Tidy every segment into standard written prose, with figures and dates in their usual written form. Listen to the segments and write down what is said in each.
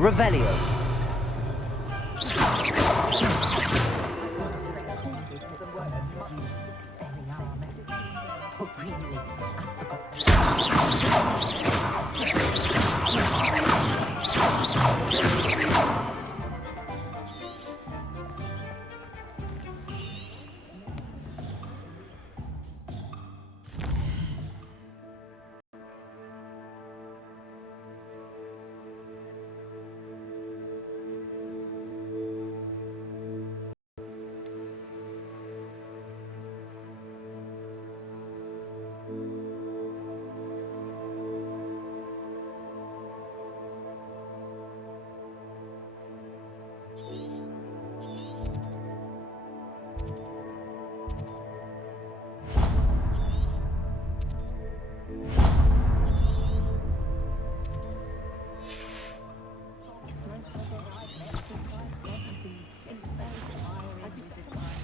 Revelio.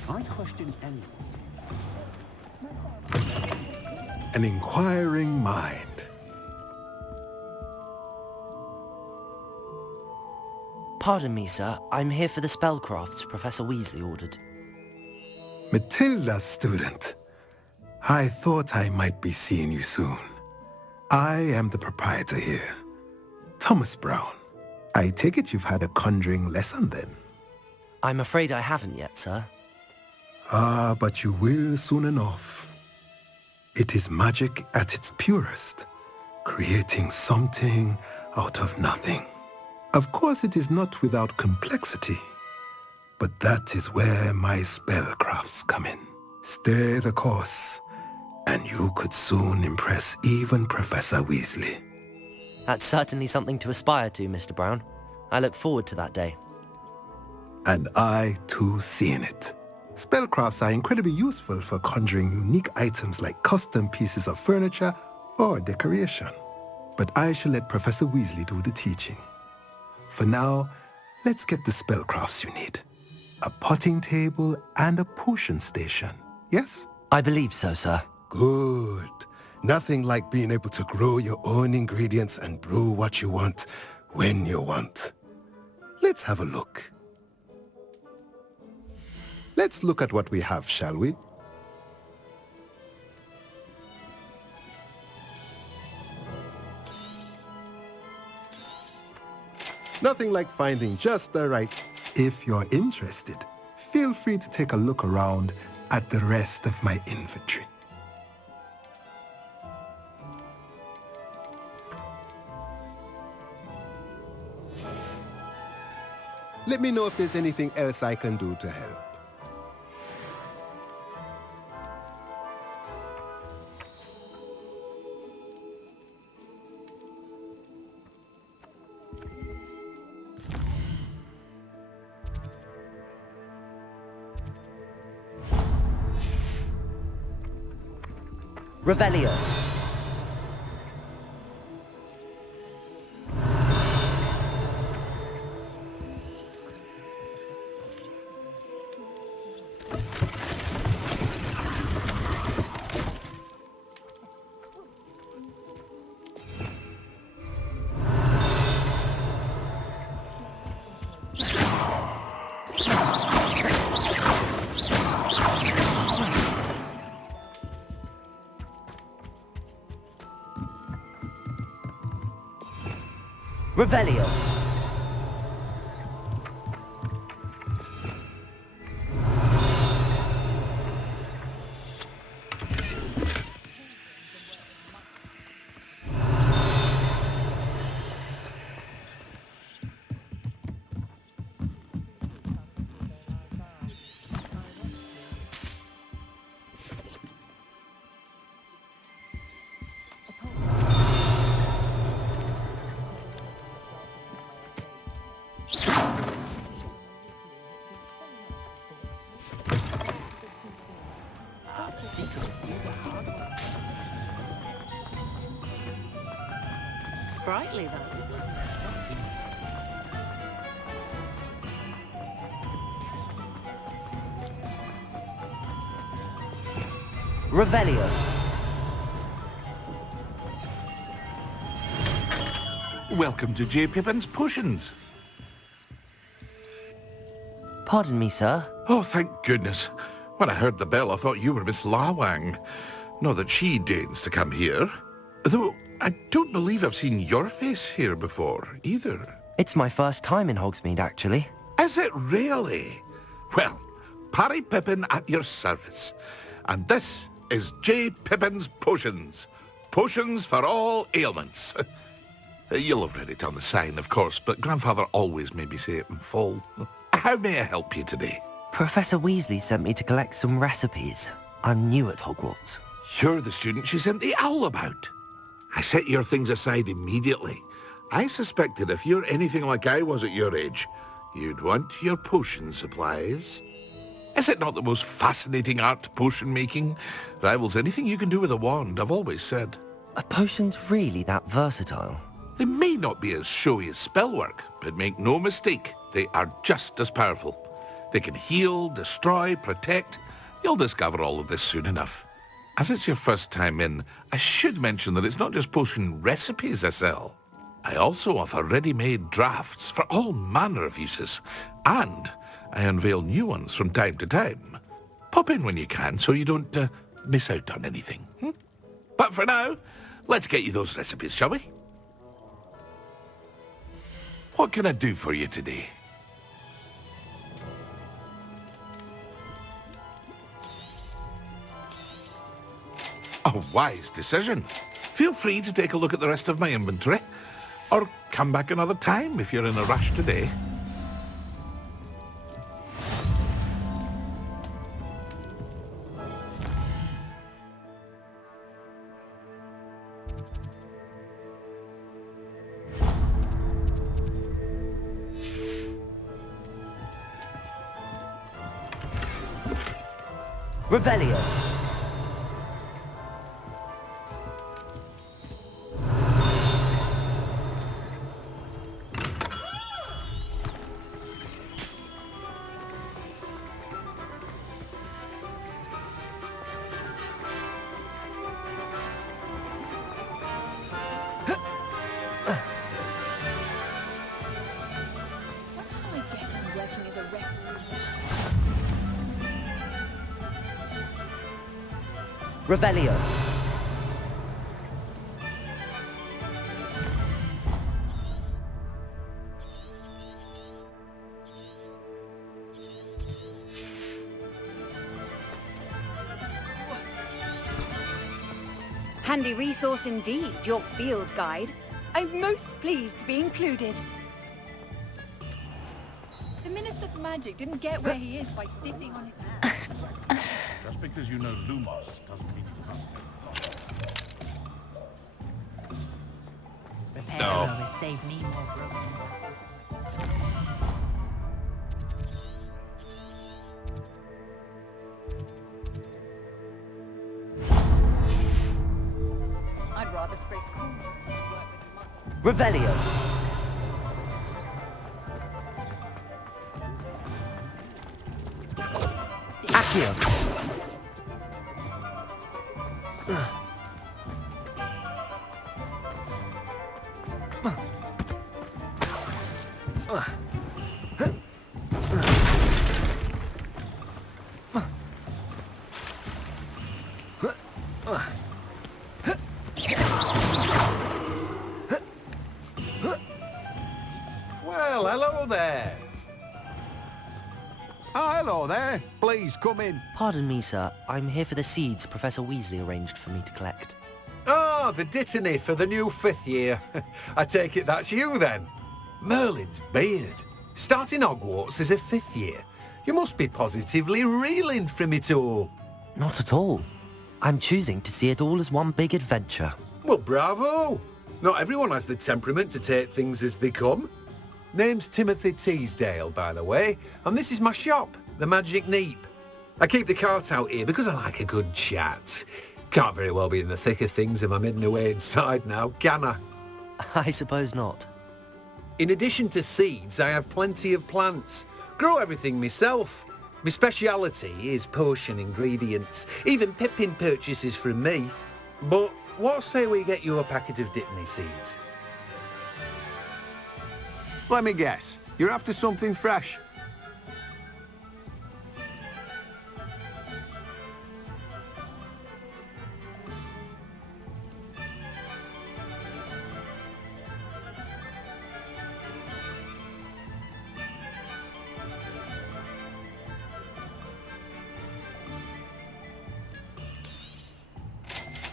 I question anyone. An inquiring mind. Pardon me, sir. I'm here for the spellcrafts Professor Weasley ordered. Matilda's student. I thought I might be seeing you soon. I am the proprietor here, Thomas Brown. I take it you've had a conjuring lesson then? I'm afraid I haven't yet, sir. Ah, but you will soon enough. It is magic at its purest, creating something out of nothing. Of course, it is not without complexity, but that is where my spellcrafts come in. Stay the course, and you could soon impress even Professor Weasley. That's certainly something to aspire to, Mr. Brown. I look forward to that day. And I, too, seeing it. Spellcrafts are incredibly useful for conjuring unique items like custom pieces of furniture or decoration. But I shall let Professor Weasley do the teaching. For now, let's get the spellcrafts you need. A potting table and a potion station, yes? I believe so, sir. Good. Nothing like being able to grow your own ingredients and brew what you want when you want. Let's have a look. Let's look at what we have, shall we? Nothing like finding just the right. If you're interested, feel free to take a look around at the rest of my inventory. Let me know if there's anything else I can do to help. Revelio. Revelio. Sprightly, though. Revelio. Welcome to J. Pippin's Potions. Pardon me, sir. Oh, thank goodness. When I heard the bell, I thought you were Miss Lawang. Not that she deigns to come here. Though, I don't believe I've seen your face here before, either. It's my first time in Hogsmeade, actually. Is it really? Well, Parry Pippin at your service. And this is J. Pippin's Potions. Potions for all ailments. You'll have read it on the sign, of course, but Grandfather always made me say it in full. How may I help you today? Professor Weasley sent me to collect some recipes. I'm new at Hogwarts. You're the student she sent the owl about. I set your things aside immediately. I suspected if you're anything like I was at your age, you'd want your potion supplies. Is it not the most fascinating art, potion making? Rivals anything you can do with a wand, I've always said. Are potions really that versatile? They may not be as showy as spellwork, but make no mistake, they are just as powerful. They can heal, destroy, protect. You'll discover all of this soon enough. As it's your first time in, I should mention that it's not just potion recipes I sell. I also offer ready-made drafts for all manner of uses, and I unveil new ones from time to time. Pop in when you can so you don't miss out on anything. But for now, let's get you those recipes, shall we? What can I do for you today? A wise decision. Feel free to take a look at the rest of my inventory, or come back another time if you're in a rush today. Revelio. Revelio. Handy resource indeed, your field guide. I'm most pleased to be included. The Minister for Magic didn't get where he is by sitting on his hands. Just because you know Lumos doesn't mean you must. Repair will save me more broken. I'd rather spray cool than work with mud. Revelio. Accio. Well, hello there. Oh, hello there. Please, come in. Pardon me, sir. I'm here for the seeds Professor Weasley arranged for me to collect. Ah, the dittany for the new 5th year. I take it that's you, then. Merlin's beard. Starting Hogwarts as a 5th year. You must be positively reeling from it all. Not at all. I'm choosing to see it all as one big adventure. Well, bravo. Not everyone has the temperament to take things as they come. Name's Timothy Teasdale, by the way, and this is my shop, the Magic Neep. I keep the cart out here because I like a good chat. Can't very well be in the thick of things if I'm hidden away inside now, can I? I suppose not. In addition to seeds, I have plenty of plants. Grow everything myself. My speciality is potion ingredients. Even Pippin purchases from me. But what say we get you a packet of Dittany seeds? Let me guess. You're after something fresh.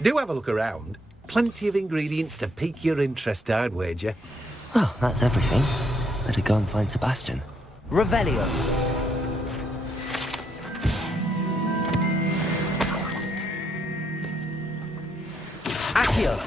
Do have a look around. Plenty of ingredients to pique your interest, I'd wager. Well, that's everything. Better go and find Sebastian. Revelio. Accio.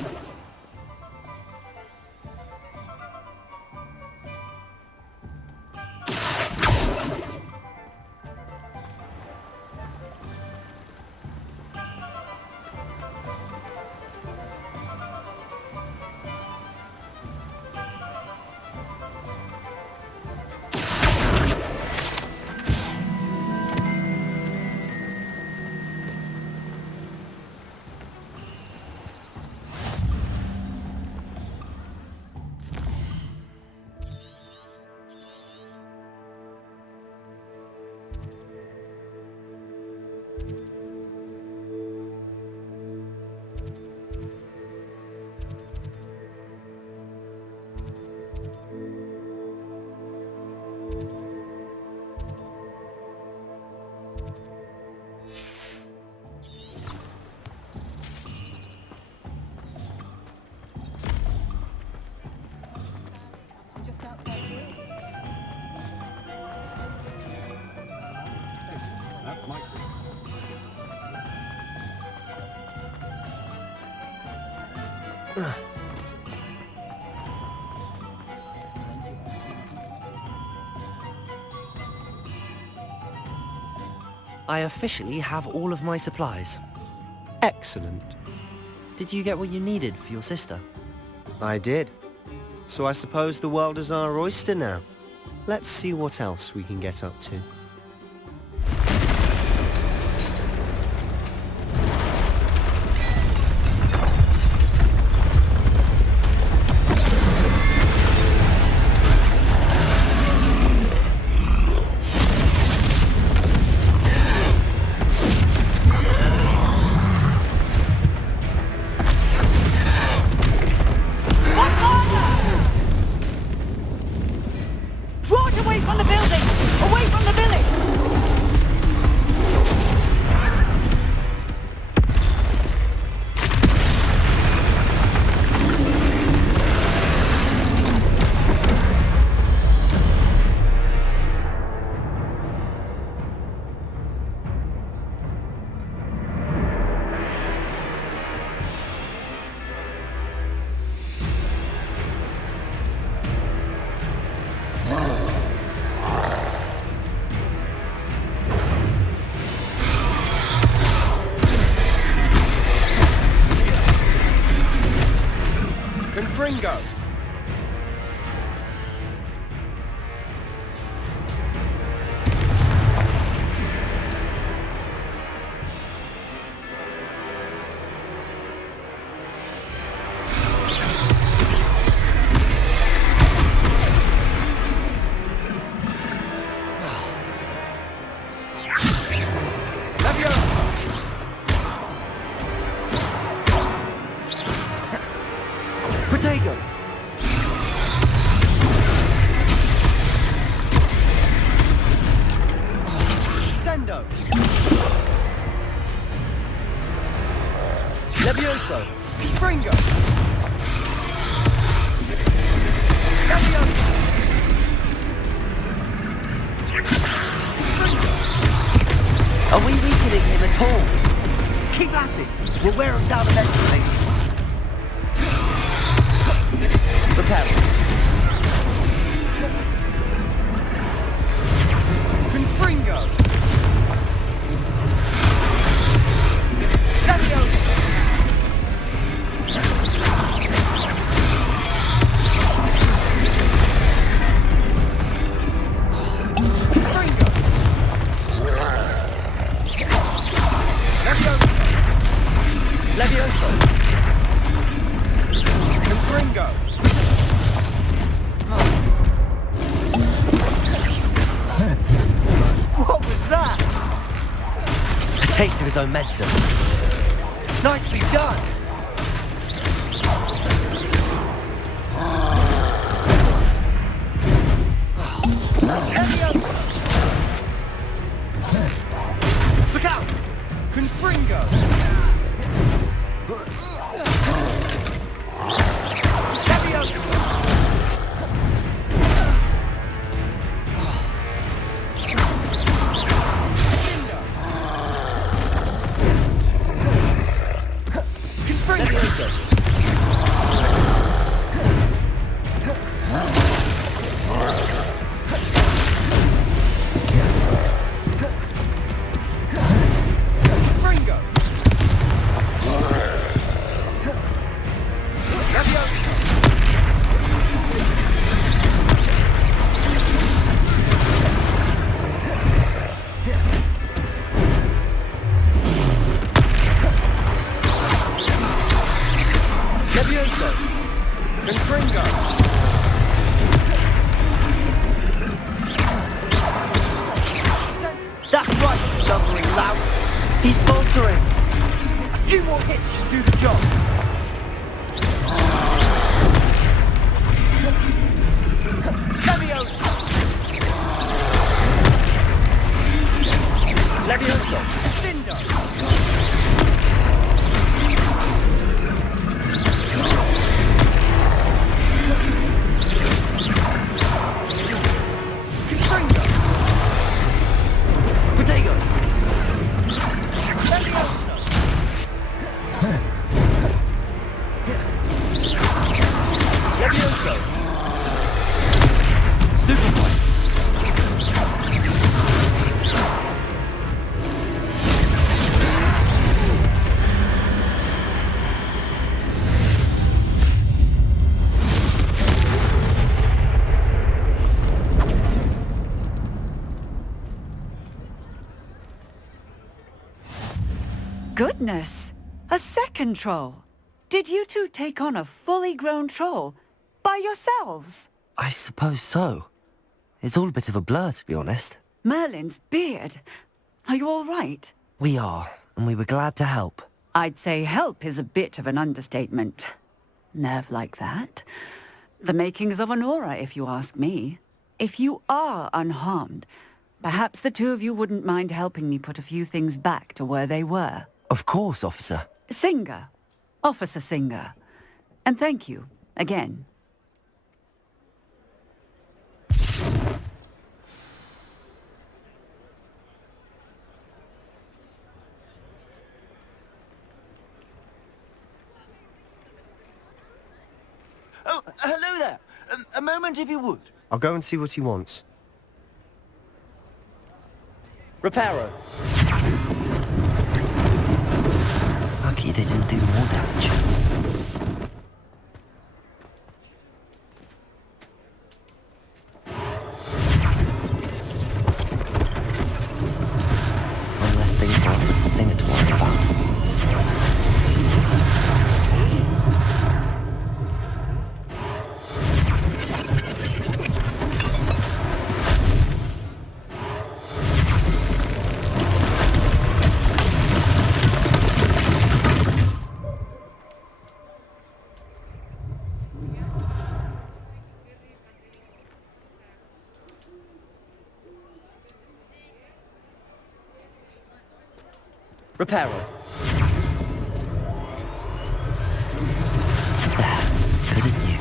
That's my crew. I officially have all of my supplies. Excellent. Did you get what you needed for your sister? I did. So I suppose the world is our oyster now. Let's see what else we can get up to. Draw it away from the building! Away from the village! Fringo! Protego! Sendo! Levioso! Fringo! Levioso! Are we weakening him at all? Keep at it! We'll wear him down eventually. Repel. Confringo. Levioso. Confringo. Levioso. Levioso. Confringo. What was that? A taste of his own medicine. Nicely done. Levioso. Look out! Confringo. Ringo! Levioso! Confringo! That's right, you lumbering louts! He's faltering! A few more hits should do the job! Levioso! Levioso! Cindo! Confringo! Protego! Levioso! Levioso! Stupefy! Goodness! A second troll! Did you two take on a fully grown troll? By yourselves? I suppose so. It's all a bit of a blur, to be honest. Merlin's beard. Are you all right? We are, and we were glad to help. I'd say help is a bit of an understatement. Nerve like that. The makings of an aura, if you ask me. If you are unharmed, perhaps the two of you wouldn't mind helping me put a few things back to where they were. Of course, officer. Singer. Officer Singer. And thank you, again. Oh, hello there. A moment, if you would. I'll go and see what he wants. Reparo. Lucky they didn't do more damage. One less thing for Officer Singer to worry about. Reparo. There, good as new.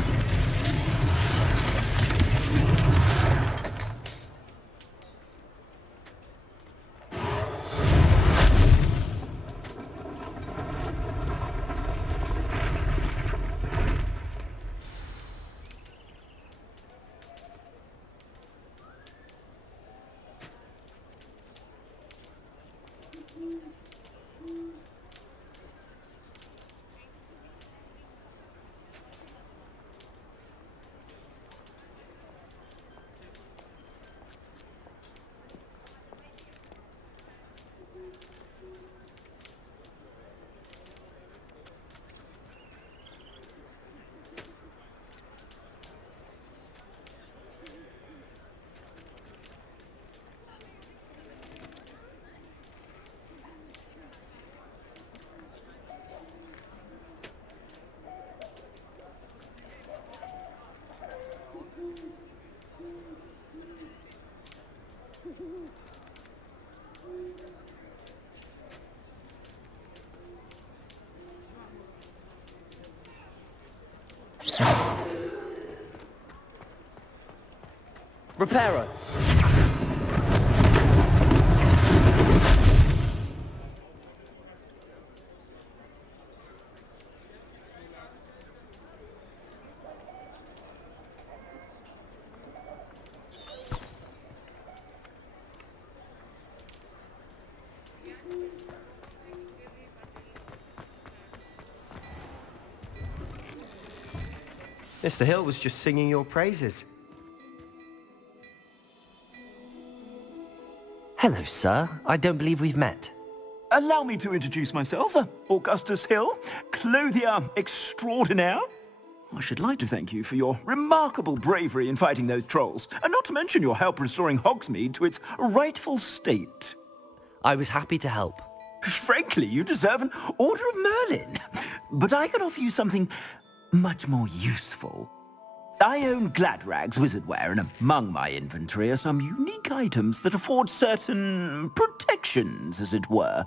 Reparo. Mr. Hill was just singing your praises. Hello, sir. I don't believe we've met. Allow me to introduce myself, Augustus Hill, clothier extraordinaire. I should like to thank you for your remarkable bravery in fighting those trolls, and not to mention your help restoring Hogsmeade to its rightful state. I was happy to help. Frankly, you deserve an Order of Merlin. But I can offer you something much more useful. I own Gladrag's wizardware, and among my inventory are some unique items that afford certain protections, as it were.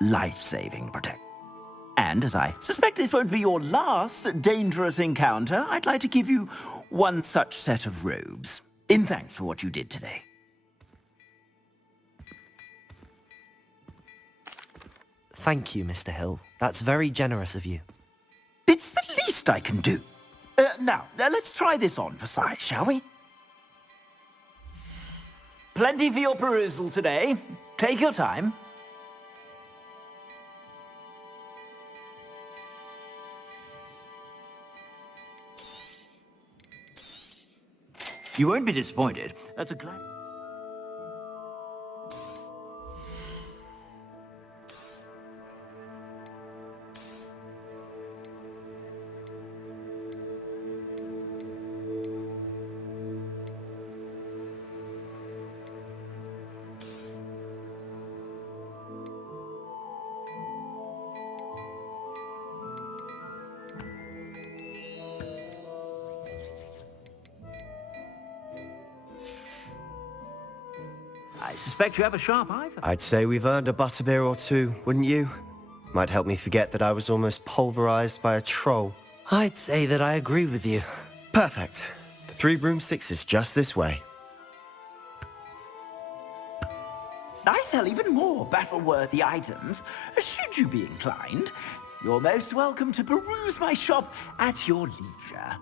Life-saving protection. And as I suspect this won't be your last dangerous encounter, I'd like to give you one such set of robes, in thanks for what you did today. Thank you, Mr. Hill. That's very generous of you. It's the least I can do. Now, let's try this on for size, shall we? Plenty for your perusal today. Take your time. You won't be disappointed. That's a glad... I suspect you have a sharp eye for... I'd say we've earned a butterbeer or two, wouldn't you? Might help me forget that I was almost pulverized by a troll. I'd say that I agree with you. Perfect. The 3 broomsticks is just this way. I sell even more battle-worthy items, should you be inclined. You're most welcome to peruse my shop at your leisure.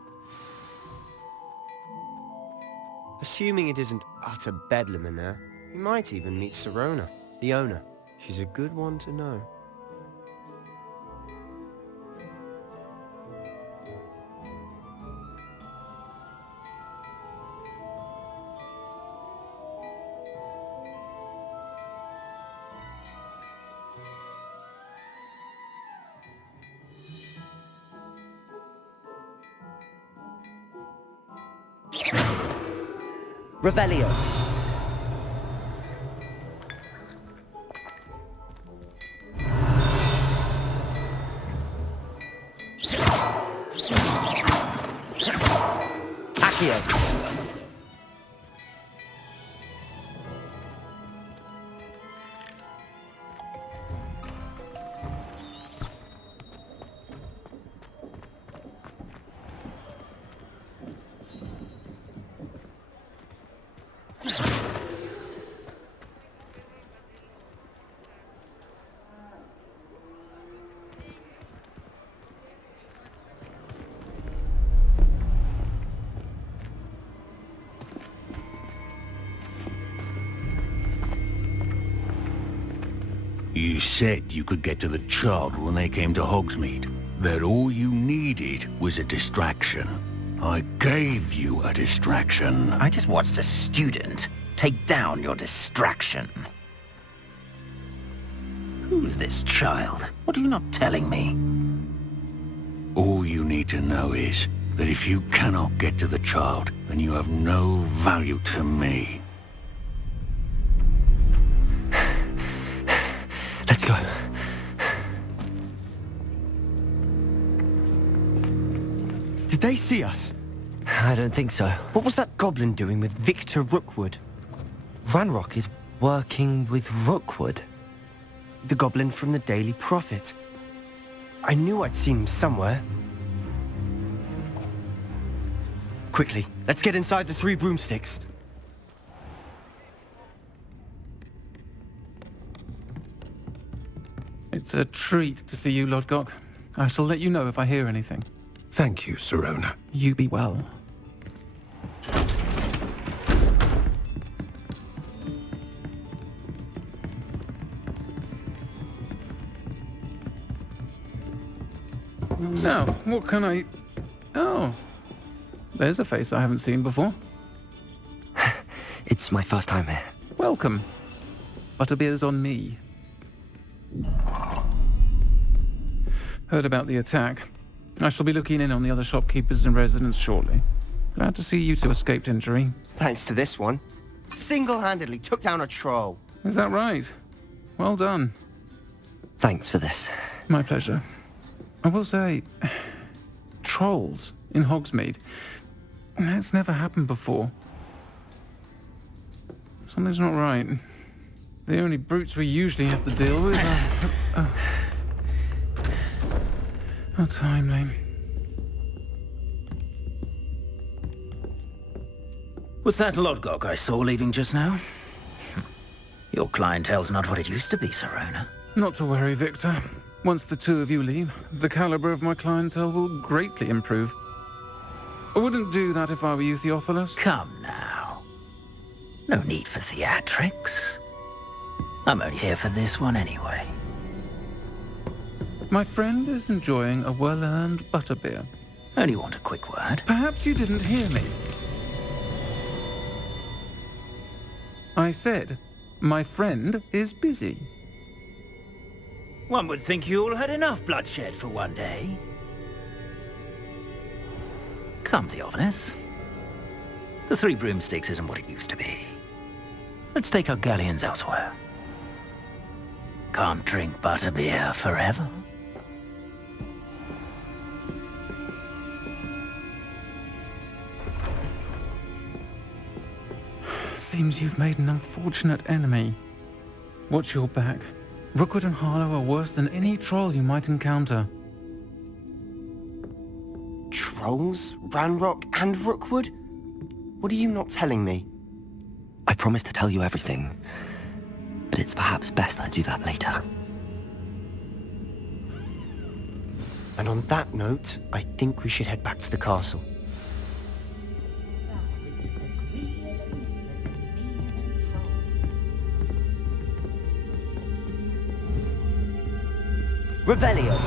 Assuming it isn't utter bedlam in there, you might even meet Sirona, the owner. She's a good one to know. Revelio. Accio. You said you could get to the child when they came to Hogsmeade. That all you needed was a distraction. I gave you a distraction. I just watched a student take down your distraction. Who's this child? What are you not telling me? All you need to know is that if you cannot get to the child, then you have no value to me. Let's go. Did they see us? I don't think so. What was that goblin doing with Victor Rookwood? Ranrock is working with Rookwood. The goblin from the Daily Prophet. I knew I'd seen him somewhere. Quickly, let's get inside the 3 broomsticks. It's a treat to see you, Lodgok. I shall let you know if I hear anything. Thank you, Sirona. You be well. Now, what can I... Oh, There's a face I haven't seen before. It's my first time here. Welcome. Butterbeer's on me. Heard about the attack. I shall be looking in on the other shopkeepers and residents shortly. Glad to see you two escaped injury. Thanks to this one. Single-handedly took down a troll. Is that right? Well done. Thanks for this. My pleasure. I will say, trolls in Hogsmeade. That's never happened before. Something's not right. The only brutes we usually have to deal with are... How timely. Was that Lodgok I saw leaving just now? Your clientele's not what it used to be, Sirona. Not to worry, Victor. Once the two of you leave, the caliber of my clientele will greatly improve. I wouldn't do that if I were you, Theophilus. Come now. No need for theatrics. I'm only here for this one anyway. My friend is enjoying a well-earned butterbeer. Only want a quick word. Perhaps you didn't hear me. I said, my friend is busy. One would think you all had enough bloodshed for one day. Come, Theophilus. The Three Broomsticks isn't what it used to be. Let's take our galleons elsewhere. Can't drink butterbeer forever. Seems you've made an unfortunate enemy. Watch your back. Rookwood and Harlow are worse than any troll you might encounter. Trolls? Ranrock and Rookwood? What are you not telling me? I promise to tell you everything, but it's perhaps best I do that later. And on that note, I think we should head back to the castle. Revelio.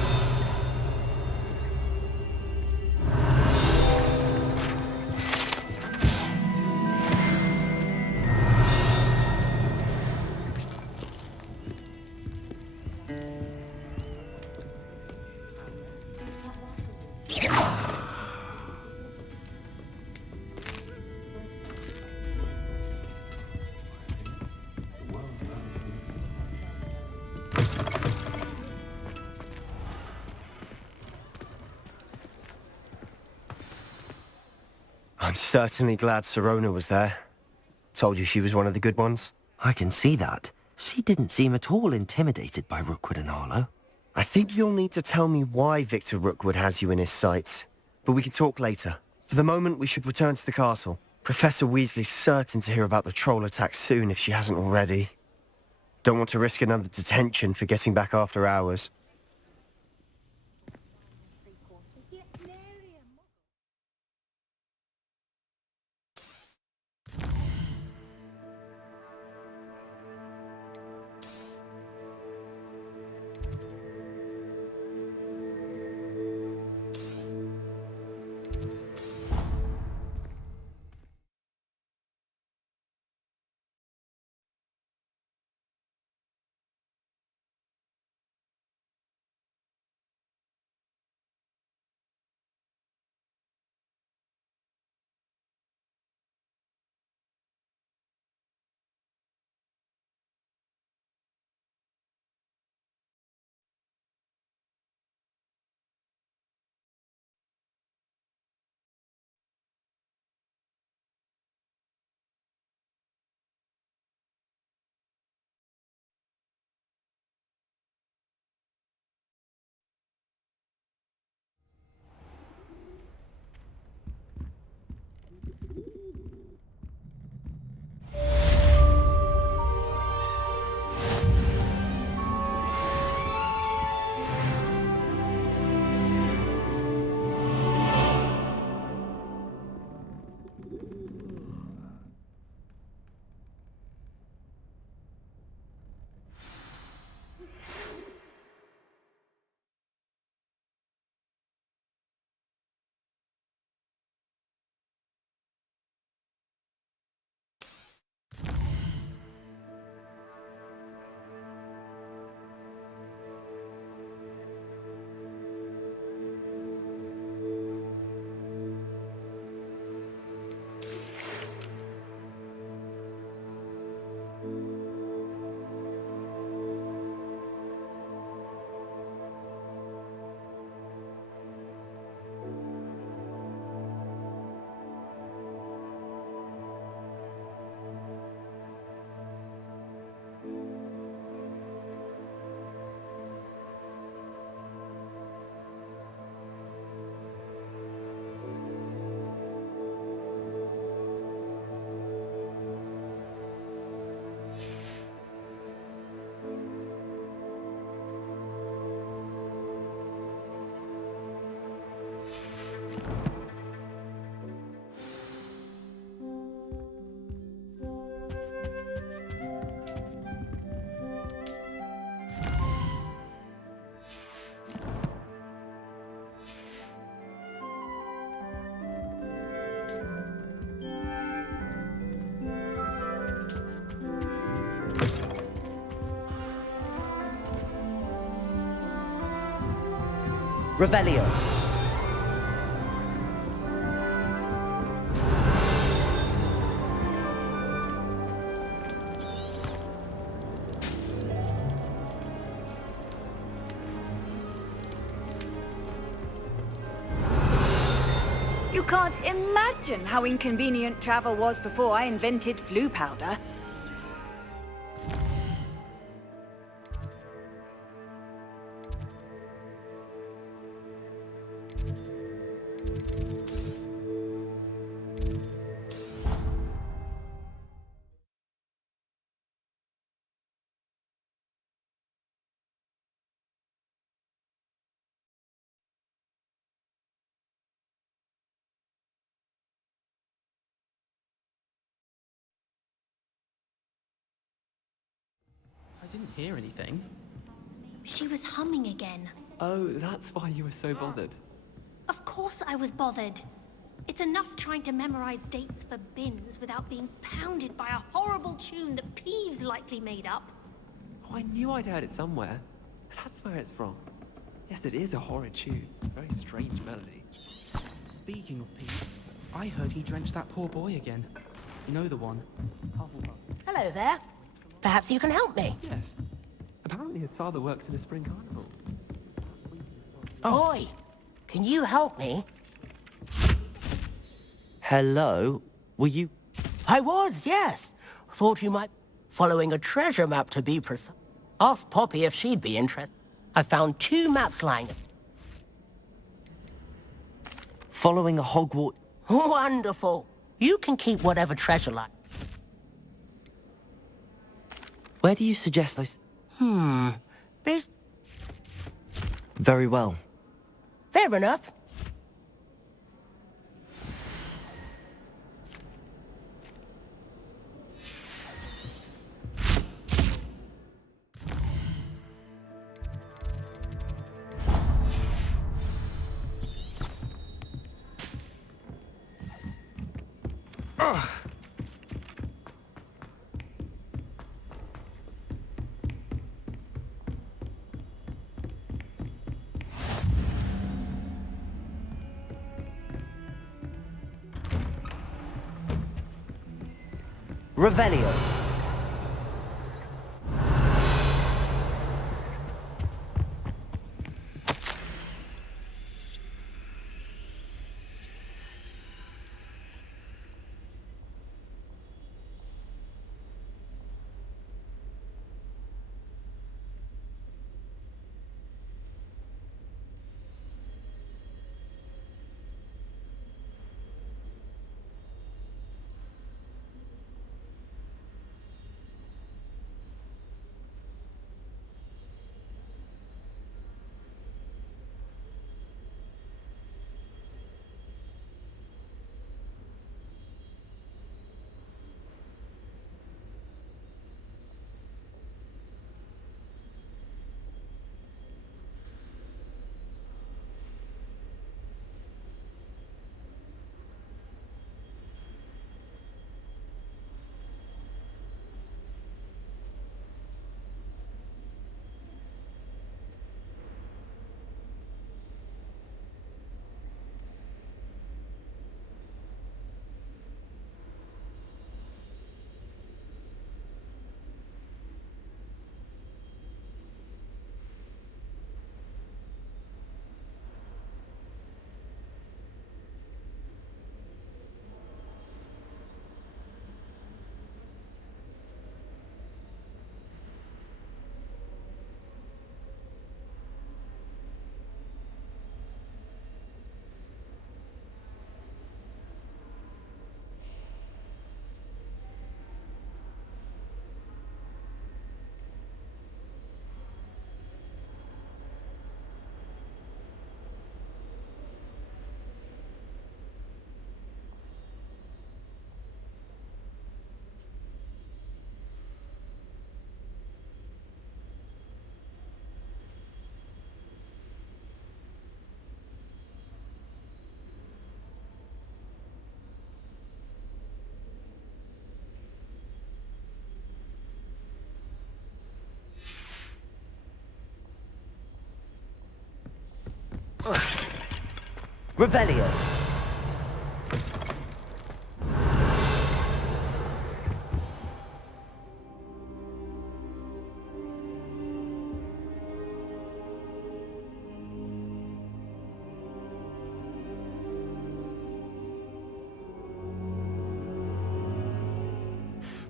I'm certainly glad Sirona was there. Told you she was one of the good ones. I can see that. She didn't seem at all intimidated by Rookwood and Harlow. I think you'll need to tell me why Victor Rookwood has you in his sights. But we can talk later. For the moment, we should return to the castle. Professor Weasley's certain to hear about the troll attack soon if she hasn't already. Don't want to risk another detention for getting back after hours. Revelio. You can't imagine how inconvenient travel was before I invented flu powder. I didn't hear anything. She was humming again. Oh, that's why you were so bothered. Of course I was bothered. It's enough trying to memorize dates for bins without being pounded by a horrible tune that Peeves likely made up. Oh, I knew I'd heard it somewhere. That's where it's from. Yes, it is a horrid tune. Very strange melody. Speaking of Pete, I heard he drenched that poor boy again. You know the one. Hello there. Perhaps you can help me. Yes. Apparently his father works in a spring carnival. Oi! Can you help me? Hello? Were you... I was, yes. Thought you might... Following a treasure map to be precise. Asked Poppy if she'd be interested. I found 2 maps lying. Following a Hogwarts... Wonderful. You can keep whatever treasure lies. Where do you suggest I... Bas- Very well. Fair enough. Revelio. Revelio.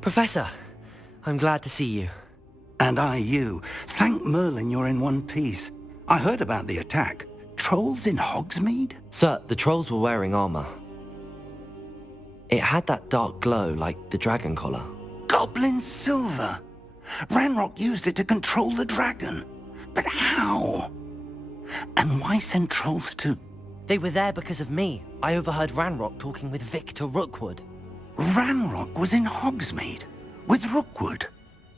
Professor, I'm glad to see you. And I you. Thank Merlin you're in one piece. I heard about the attack. Trolls in Hogsmeade? Sir, the trolls were wearing armor. It had that dark glow like the dragon collar. Goblin silver! Ranrock used it to control the dragon. But how? And why send trolls to... They were there because of me. I overheard Ranrock talking with Victor Rookwood. Ranrock was in Hogsmeade? With Rookwood?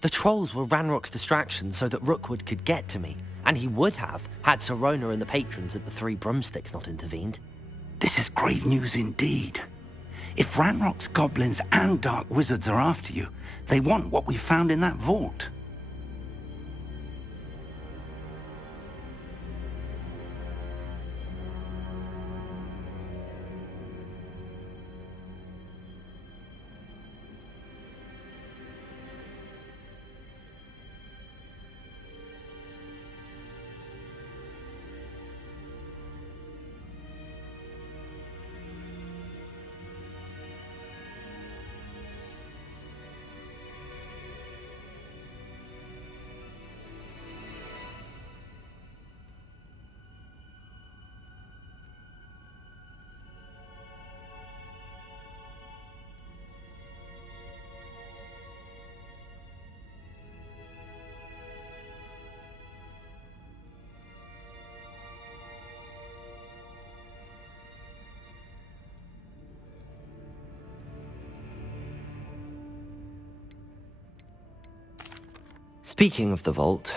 The trolls were Ranrock's distraction so that Rookwood could get to me. And he would have, had Sirona and the patrons at the Three Broomsticks not intervened. This is grave news indeed. If Ranrock's goblins and dark wizards are after you, they want what we found in that vault. Speaking of the vault,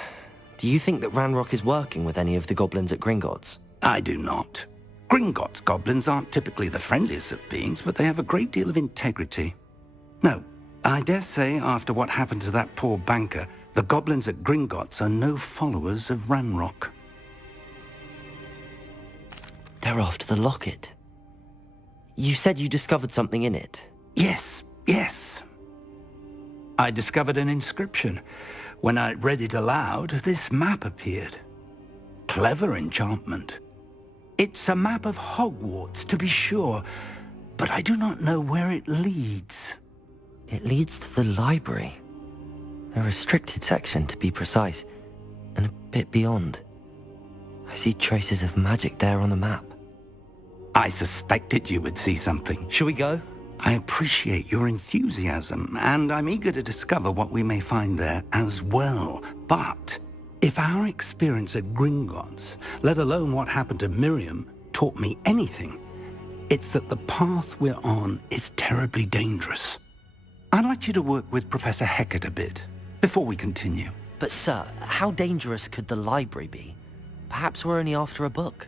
do you think that Ranrock is working with any of the goblins at Gringotts? I do not. Gringotts goblins aren't typically the friendliest of beings, but they have a great deal of integrity. No, I dare say after what happened to that poor banker, the goblins at Gringotts are no followers of Ranrock. They're after the locket. You said you discovered something in it. Yes. I discovered an inscription. When I read it aloud, this map appeared. Clever enchantment. It's a map of Hogwarts, to be sure, but I do not know where it leads. It leads to the library. A restricted section, to be precise, and a bit beyond. I see traces of magic there on the map. I suspected you would see something. Shall we go? I appreciate your enthusiasm, and I'm eager to discover what we may find there as well. But if our experience at Gringotts, let alone what happened to Miriam, taught me anything, it's that the path we're on is terribly dangerous. I'd like you to work with Professor Hecat a bit, before we continue. But sir, how dangerous could the library be? Perhaps we're only after a book.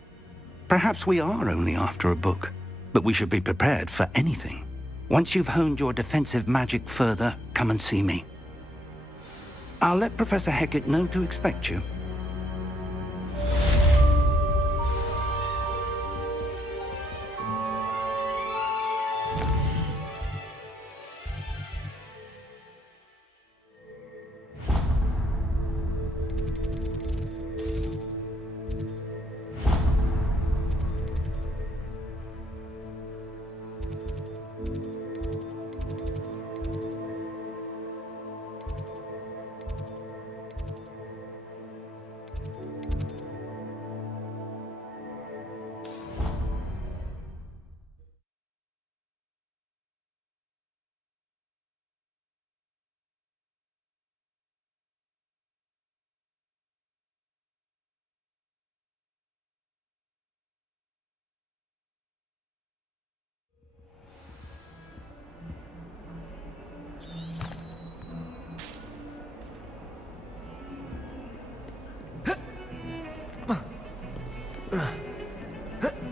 Perhaps we are only after a book, but we should be prepared for anything. Once you've honed your defensive magic further, come and see me. I'll let Professor Hecat know to expect you.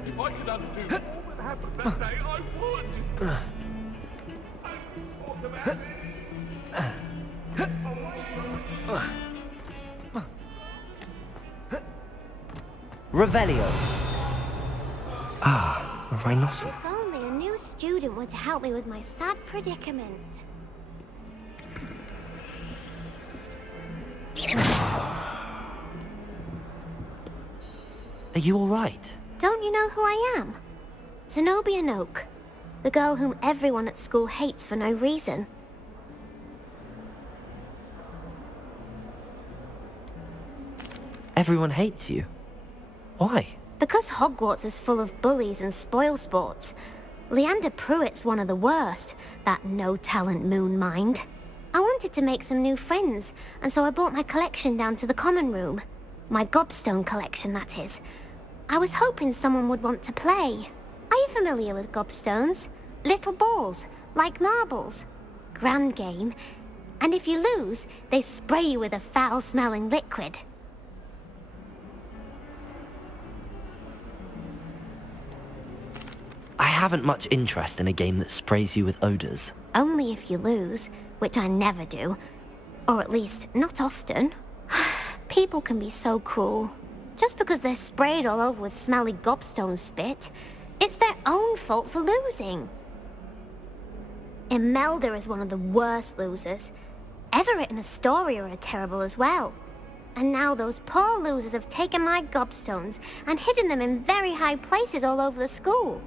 If I could undo all that happened that day, I would! Talk about this! Revelio. Ah, a rhinoceros. If only a new student were to help me with my sad predicament. Are you alright? Don't you know who I am? Zenobia Noak, the girl whom everyone at school hates for no reason. Everyone hates you. Why? Because Hogwarts is full of bullies and spoilsports. Leander Pruitt's one of the worst, that no-talent moon mind. I wanted to make some new friends, and so I brought my collection down to the common room. My gobstone collection, that is. I was hoping someone would want to play. Are you familiar with gobstones? Little balls, like marbles. Grand game. And if you lose, they spray you with a foul-smelling liquid. I haven't much interest in a game that sprays you with odors. Only if you lose, which I never do. Or at least, not often. People can be so cruel. Just because they're sprayed all over with smelly gobstone spit, it's their own fault for losing. Imelda is one of the worst losers. Everett and Astoria are terrible as well. And now those poor losers have taken my gobstones and hidden them in very high places all over the school.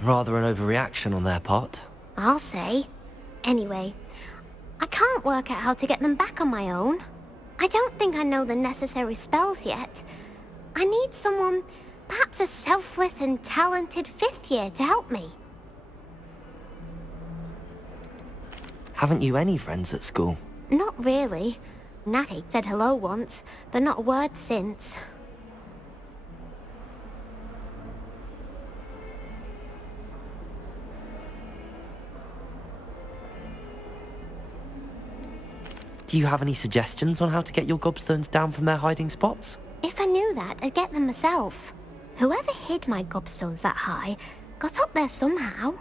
Rather an overreaction on their part. I'll say. Anyway, I can't work out how to get them back on my own. I don't think I know the necessary spells yet. I need someone, perhaps a selfless and talented 5th year to help me. Haven't you any friends at school? Not really. Natty said hello once, but not a word since. Do you have any suggestions on how to get your gobstones down from their hiding spots? If I knew that, I'd get them myself. Whoever hid my gobstones that high got up there somehow.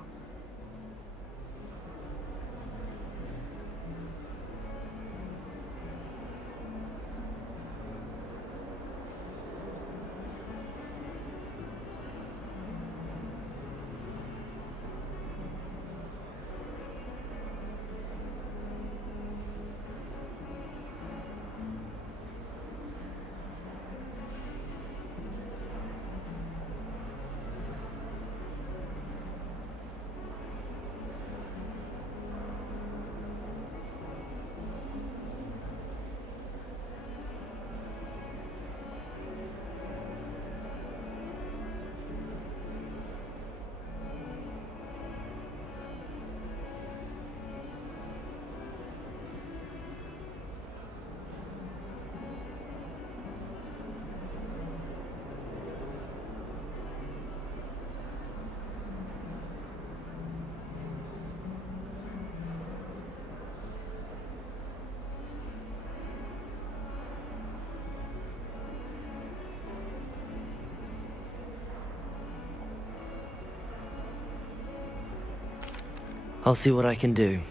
I'll see what I can do.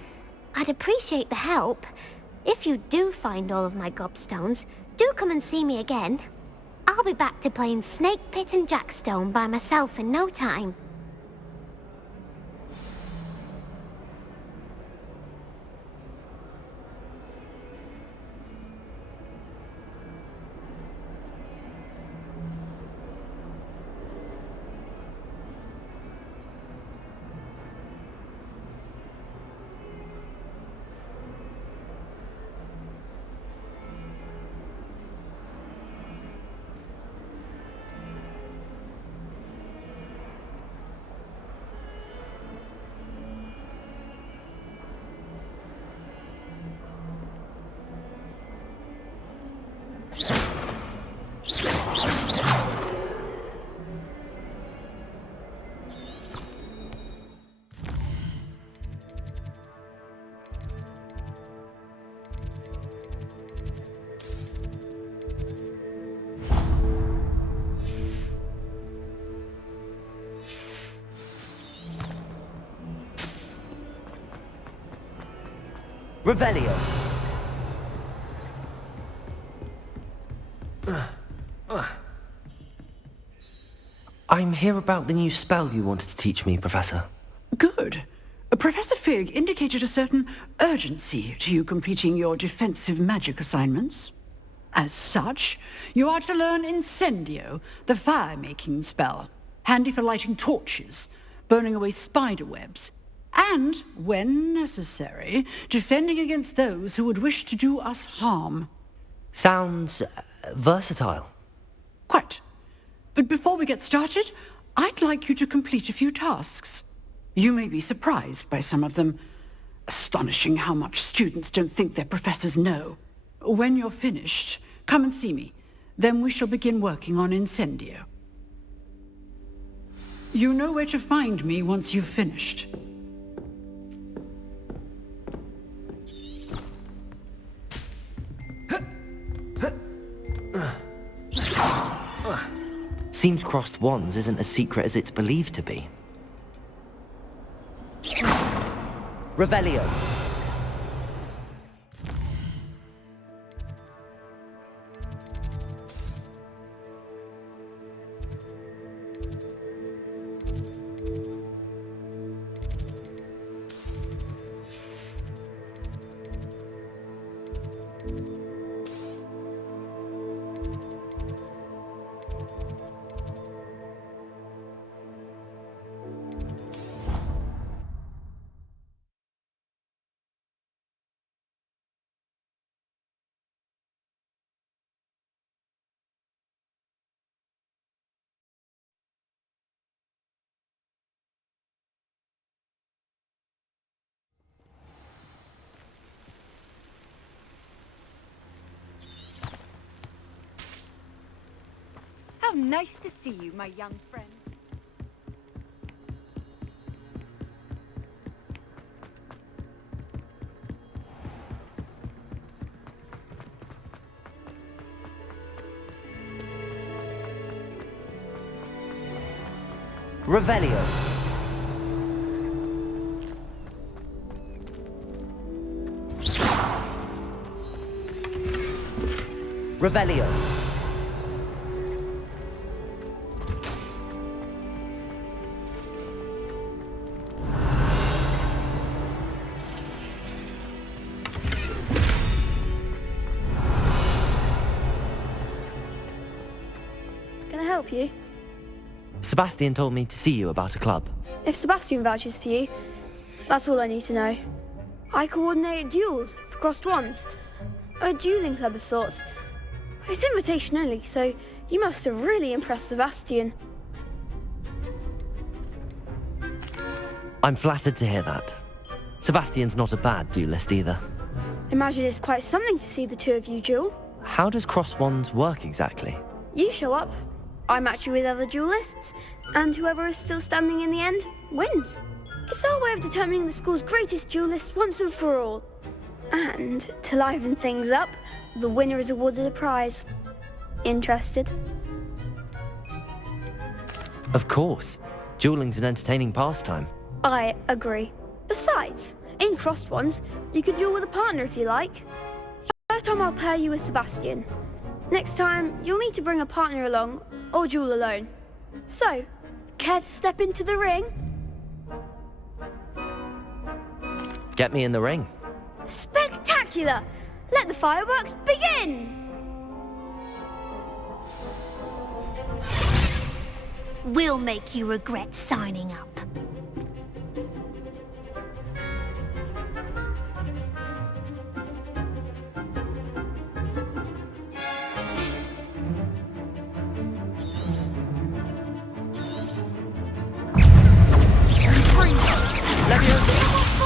I'd appreciate the help. If you do find all of my gobstones, do come and see me again. I'll be back to playing Snake Pit and Jackstone by myself in no time. Revelio. I'm here about the new spell you wanted to teach me, Professor. Good. Professor Fig indicated a certain urgency to you completing your defensive magic assignments. As such, you are to learn Incendio, the fire-making spell, handy for lighting torches, burning away spider webs, and, when necessary, defending against those who would wish to do us harm. Sounds versatile. Quite. But before we get started, I'd like you to complete a few tasks. You may be surprised by some of them. Astonishing how much students don't think their professors know. When you're finished, come and see me. Then we shall begin working on Incendio. You know where to find me once you've finished. Seems crossed wands isn't as secret as it's believed to be. Revelio. How nice to see you, my young friend. Revelio. Revelio. Can I help you? Sebastian told me to see you about a club. If Sebastian vouches for you, that's all I need to know. I coordinate duels for crossed wands. A dueling club of sorts. It's invitation only, so you must have really impressed Sebastian. I'm flattered to hear that. Sebastian's not a bad duelist either. Imagine it's quite something to see the two of you duel. How does cross wands work exactly? You show up, I match you with other duelists, and whoever is still standing in the end wins. It's our way of determining the school's greatest duelist once and for all. And, to liven things up, the winner is awarded a prize. Interested? Of course. Dueling's an entertaining pastime. I agree. Besides, in Crossed Ones, you can duel with a partner if you like. First time I'll pair you with Sebastian. Next time, you'll need to bring a partner along, or duel alone. So, care to step into the ring? Get me in the ring. Spectacular! Let the fireworks begin! We'll make you regret signing up.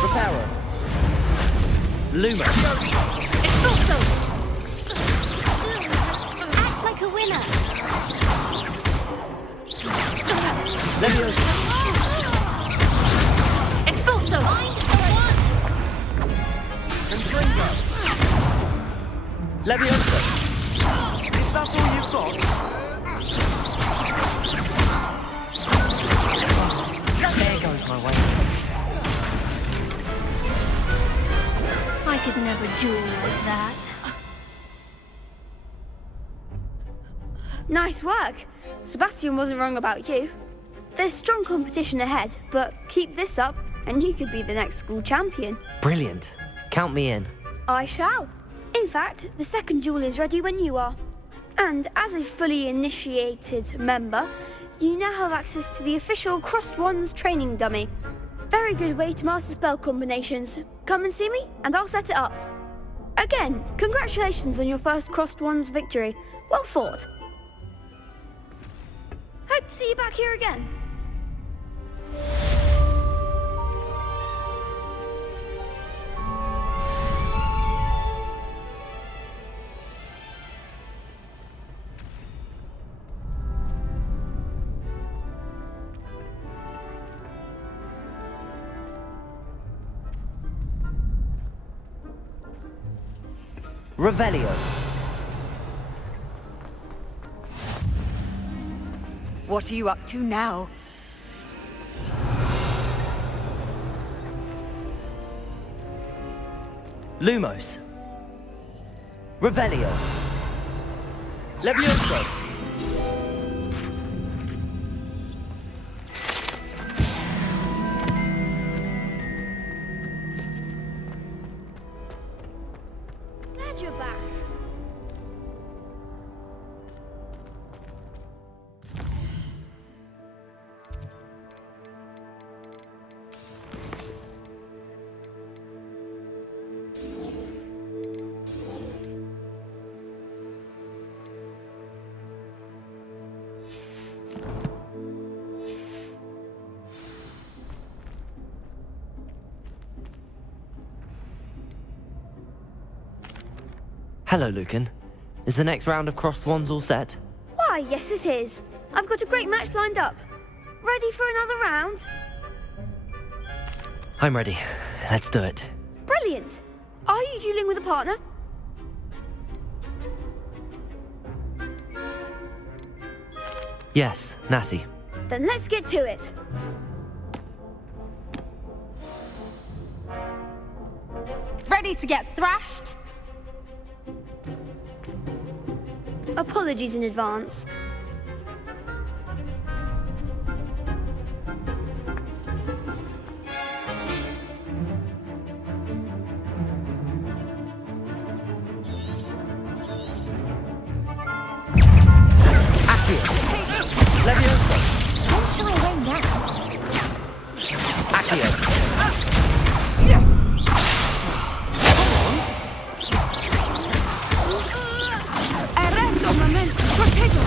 Reparo. Luma. Expulso! Act like a winner. Leviosa. Expulso! Leviosa. Is that all you've got? There goes my way. I could never duel like that. Nice work. Sebastian wasn't wrong about you. There's strong competition ahead, but keep this up and you could be the next school champion. Brilliant. Count me in. I shall. In fact, the second duel is ready when you are. And as a fully initiated member, you now have access to the official Crossed Ones training dummy. Very good way to master spell combinations. Come and see me, and I'll set it up. Again, congratulations on your first Crossed Ones victory. Well fought. Hope to see you back here again. Revelio. What are you up to now? Lumos. Revelio. Levioso. Glad you're back. Hello, Lucan. Is the next round of Crossed Ones all set? Why, yes it is. I've got a great match lined up. Ready for another round? I'm ready. Let's do it. Brilliant. Are you dueling with a partner? Yes, Natty. Then let's get to it. Ready to get thrashed? Apologies in advance. Leviosa. Don't shy away now. Accio. Arresto un momento. Potato.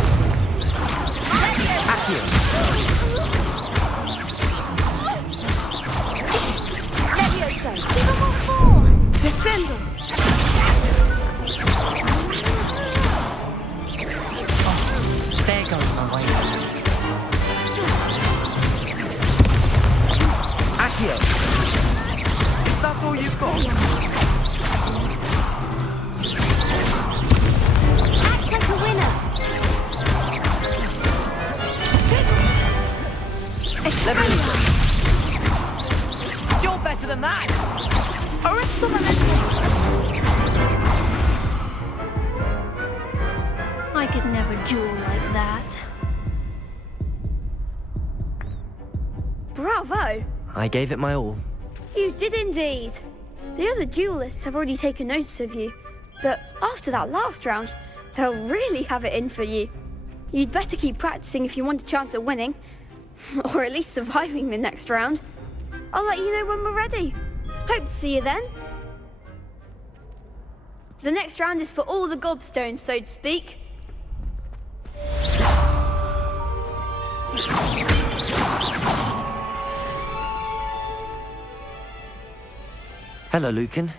never duel like that. Bravo! I gave it my all. You did indeed. The other duelists have already taken notice of you, but after that last round, they'll really have it in for you. You'd better keep practicing if you want a chance at winning, or at least surviving the next round. I'll let you know when we're ready. Hope to see you then. The next round is for all the gobstones, so to speak. Hello, Lucan.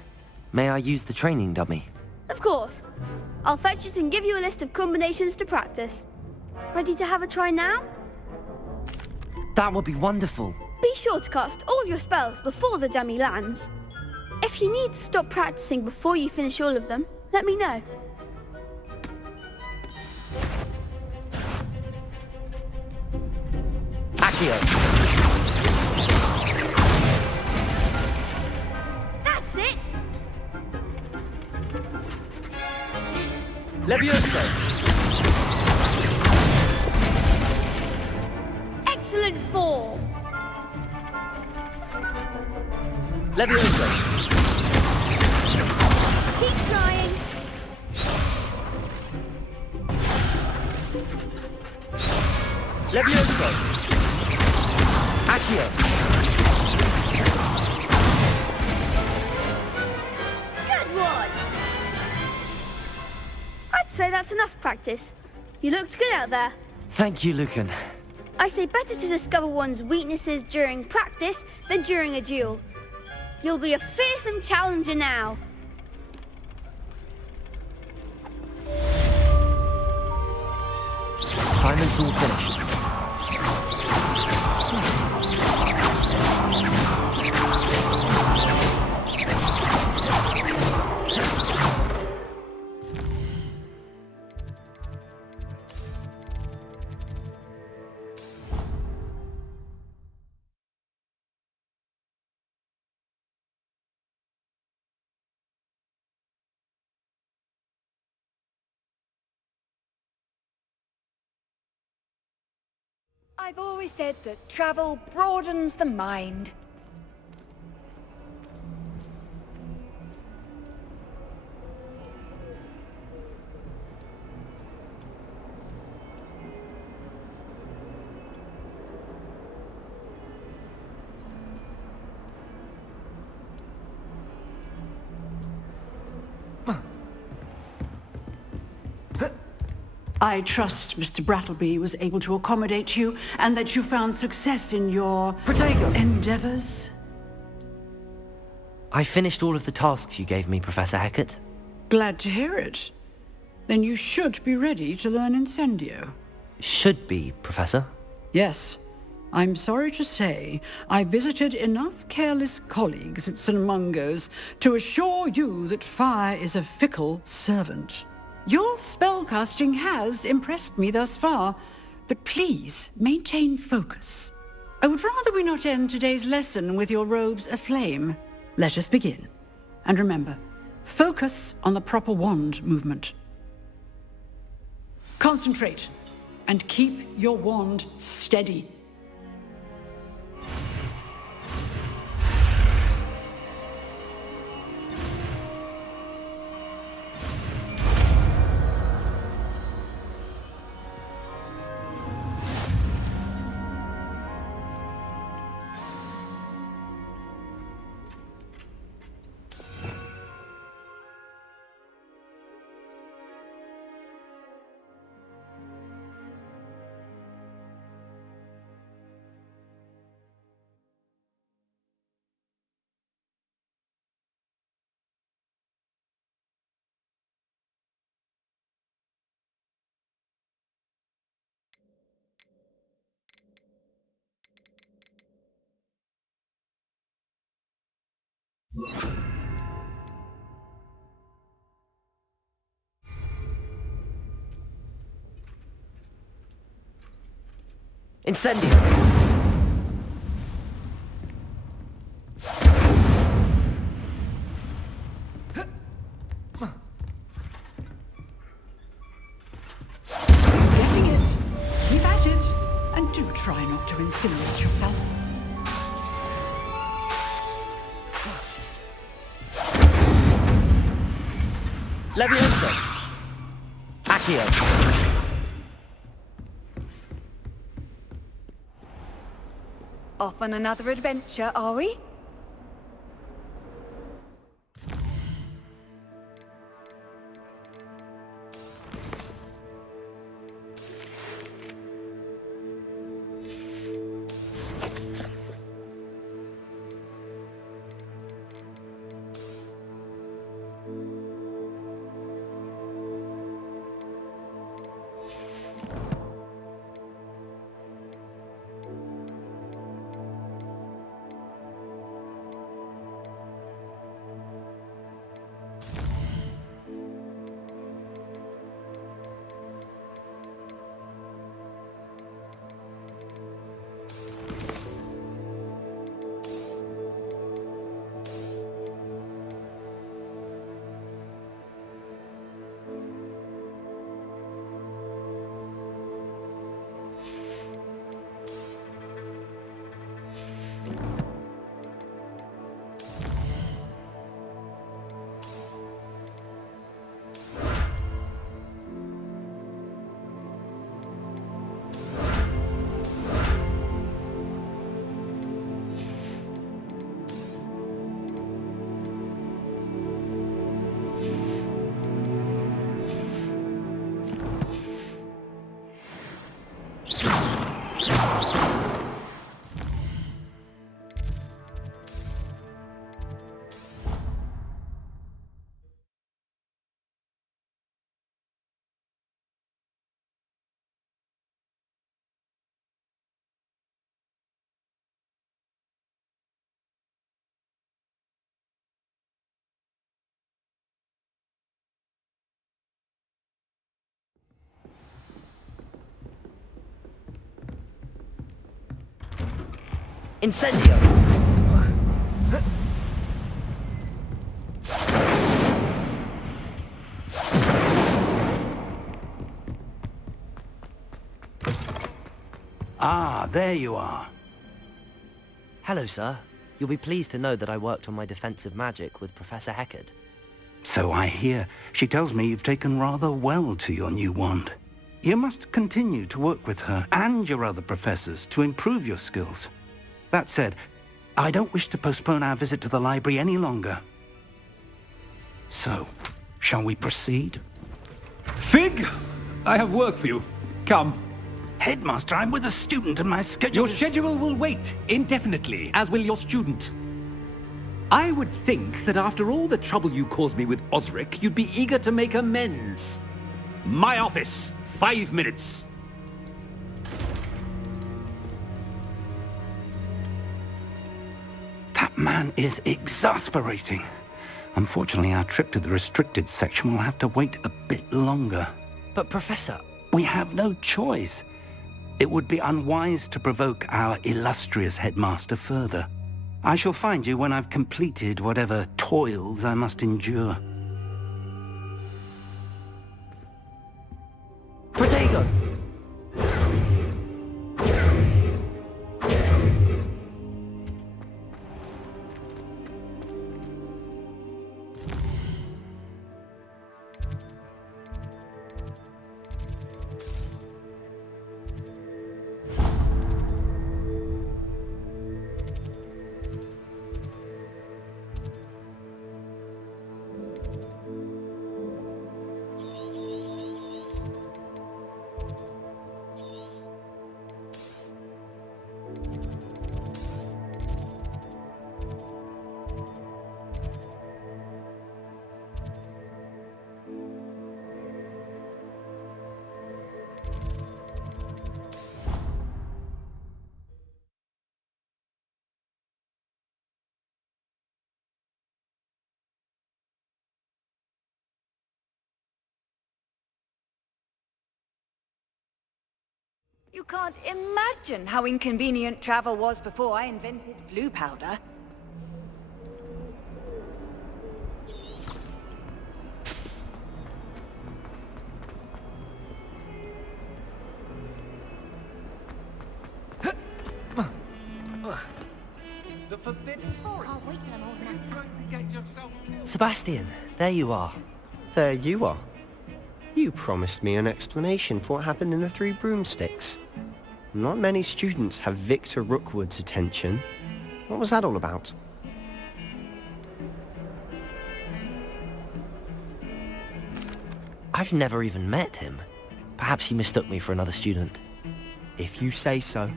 May I use the training dummy? Of course. I'll fetch it and give you a list of combinations to practice. Ready to have a try now? That would be wonderful. Be sure to cast all your spells before the dummy lands. If you need to stop practicing before you finish all of them, let me know. Accio. That's it! Levioso. Excellent form! Levioso. Keep trying! Levioso. Accio. Good one! I'd say that's enough practice. You looked good out there. Thank you, Lucan. I say better to discover one's weaknesses during practice than during a duel. You'll be a fearsome challenger now. Assignment's all finished. I've always said that travel broadens the mind. I trust Mr. Brattleby was able to accommodate you, and that you found success in your endeavors. I finished all of the tasks you gave me, Professor Hecat. Glad to hear it. Then you should be ready to learn Incendio. Should be, Professor. Yes. I'm sorry to say, I visited enough careless colleagues at St. Mungo's to assure you that fire is a fickle servant. Your spellcasting has impressed me thus far, but please maintain focus. I would rather we not end today's lesson with your robes aflame. Let us begin. And remember, focus on the proper wand movement. Concentrate, and keep your wand steady. Incendio! try not to incinerate yourself. Leviosa! Accio! Off on another adventure, are we? Incendio! Ah, there you are. Hello, sir. You'll be pleased to know that I worked on my defensive magic with Professor Heckard. So I hear. She tells me you've taken rather well to your new wand. You must continue to work with her and your other professors to improve your skills. That said, I don't wish to postpone our visit to the library any longer. So, shall we proceed? Fig! I have work for you. Come. Headmaster, I'm with a student and my schedule Your schedule will wait indefinitely, as will your student. I would think that after all the trouble you caused me with Osric, you'd be eager to make amends. My office, 5 minutes. That man is exasperating. Unfortunately, our trip to the restricted section will have to wait a bit longer. But Professor... We have no choice. It would be unwise to provoke our illustrious headmaster further. I shall find you when I've completed whatever toils I must endure. Protego! You can't imagine how inconvenient travel was before I invented blue powder. Sebastian, there you are. There you are. You promised me an explanation for what happened in the Three Broomsticks. Not many students have Victor Rookwood's attention. What was that all about? I've never even met him. Perhaps he mistook me for another student. If you say so.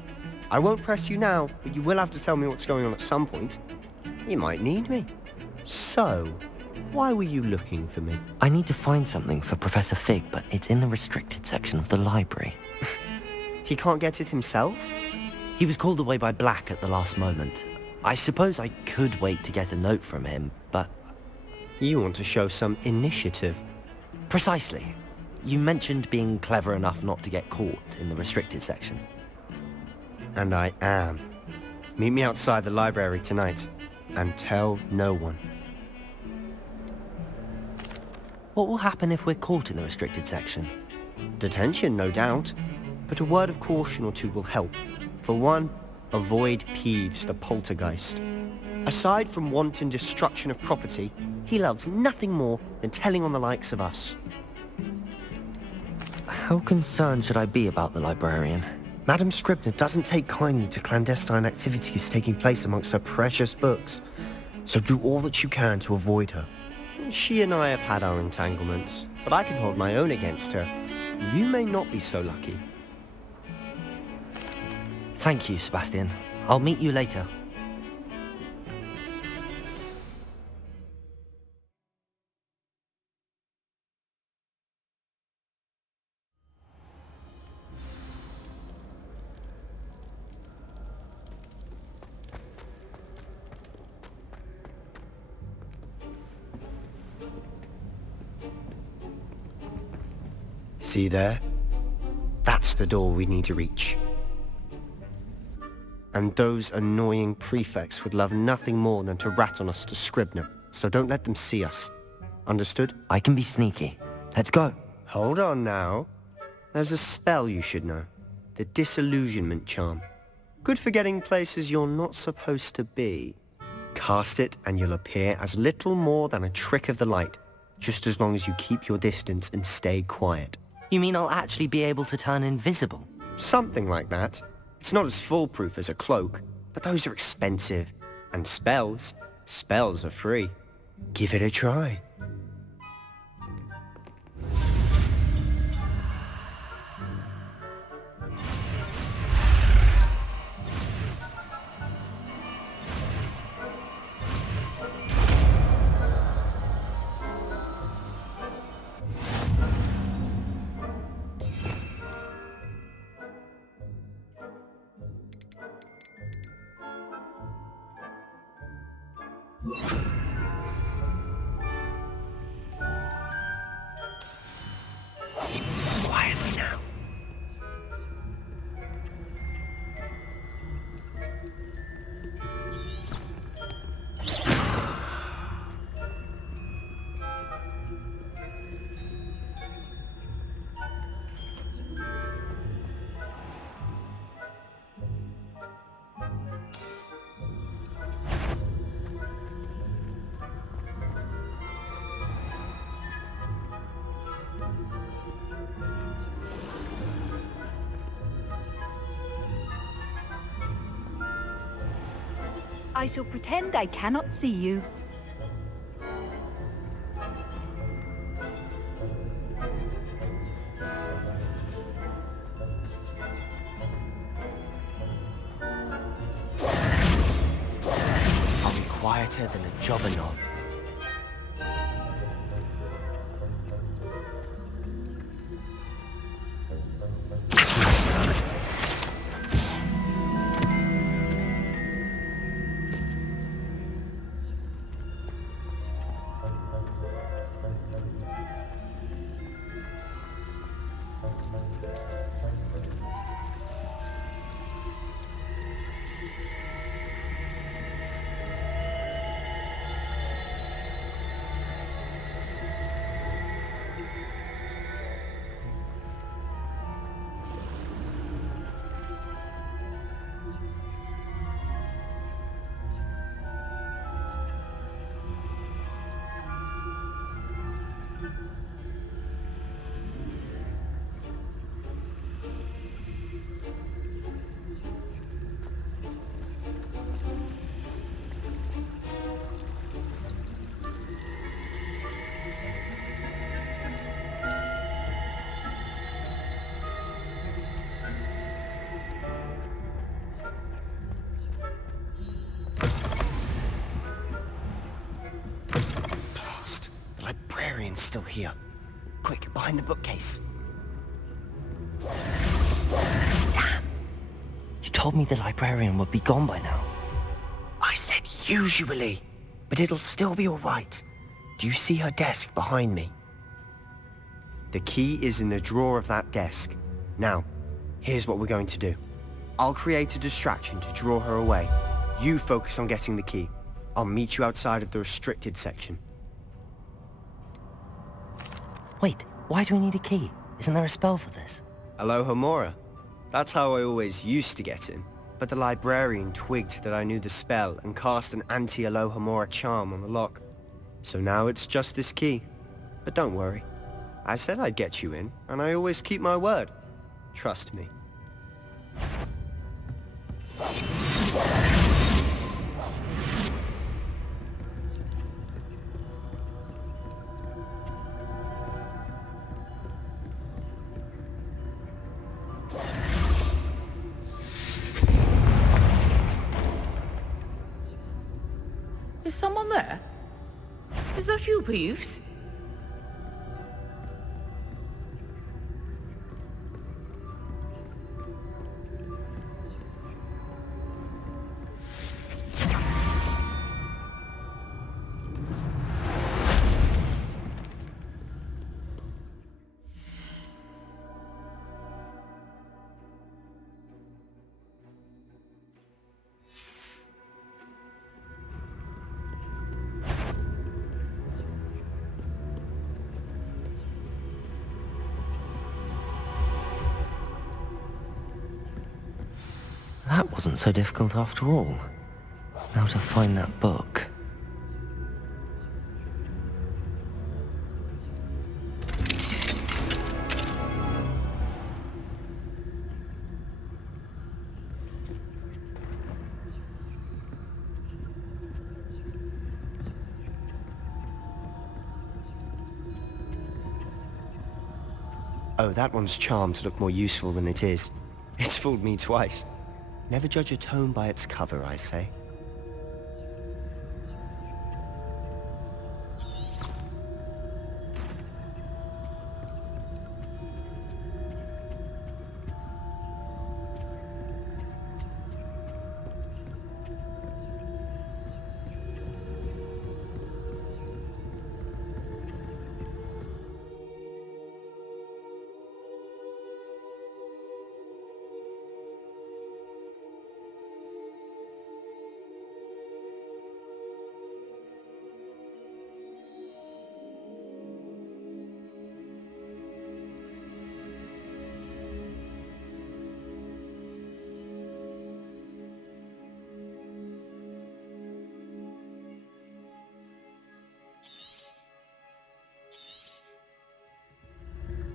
I won't press you now, but you will have to tell me what's going on at some point. You might need me. So, why were you looking for me? I need to find something for Professor Fig, but it's in the restricted section of the library. He can't get it himself? He was called away by Black at the last moment. I suppose I could wait to get a note from him, but... You want to show some initiative. Precisely. You mentioned being clever enough not to get caught in the restricted section. And I am. Meet me outside the library tonight, and tell no one. What will happen if we're caught in the restricted section? Detention, no doubt. But a word of caution or two will help. For one, avoid Peeves, the poltergeist. Aside from wanton destruction of property, he loves nothing more than telling on the likes of us. How concerned should I be about the librarian? Madam Scribner doesn't take kindly to clandestine activities taking place amongst her precious books. So do all that you can to avoid her. She and I have had our entanglements, but I can hold my own against her. You may not be so lucky. Thank you, Sebastian. I'll meet you later. See there? That's the door we need to reach. And those annoying prefects would love nothing more than to rat on us to Scribner, so don't let them see us. Understood? I can be sneaky. Let's go. Hold on now. There's a spell you should know. The Disillusionment Charm. Good for getting places you're not supposed to be. Cast it and you'll appear as little more than a trick of the light, just as long as you keep your distance and stay quiet. You mean I'll actually be able to turn invisible? Something like that. It's not as foolproof as a cloak, but those are expensive. And spells are free. Give it a try. Quietly now. I shall pretend I cannot see you. I'll be quieter than a jobberknoll. still here. Quick, behind the bookcase. Damn. You told me the librarian would be gone by now. I said usually, but it'll still be all right. Do you see her desk behind me? The key is in the drawer of that desk. Now, here's what we're going to do. I'll create a distraction to draw her away. You focus on getting the key. I'll meet you outside of the restricted section. Wait, why do we need a key? Isn't there a spell for this? Alohomora. That's how I always used to get in. But the librarian twigged that I knew the spell and cast an anti-Alohomora charm on the lock. So now it's just this key. But don't worry. I said I'd get you in, and I always keep my word. Trust me. Is someone there? Is that you, Peeves? That wasn't so difficult after all. Now to find that book. Oh, that one's charmed to look more useful than it is. It's fooled me twice. Never judge a tome by its cover, I say.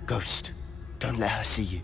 Ghost, don't let her see you.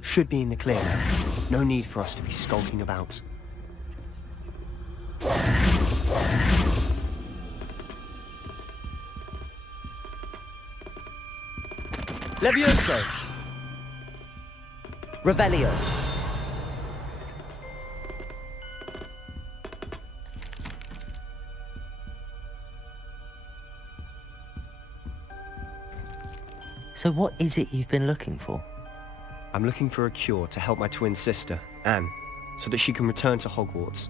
Should be in the clear now. No need for us to be skulking about. Levioso! Revelio! So what is it you've been looking for? I'm looking for a cure to help my twin sister, Anne, so that she can return to Hogwarts.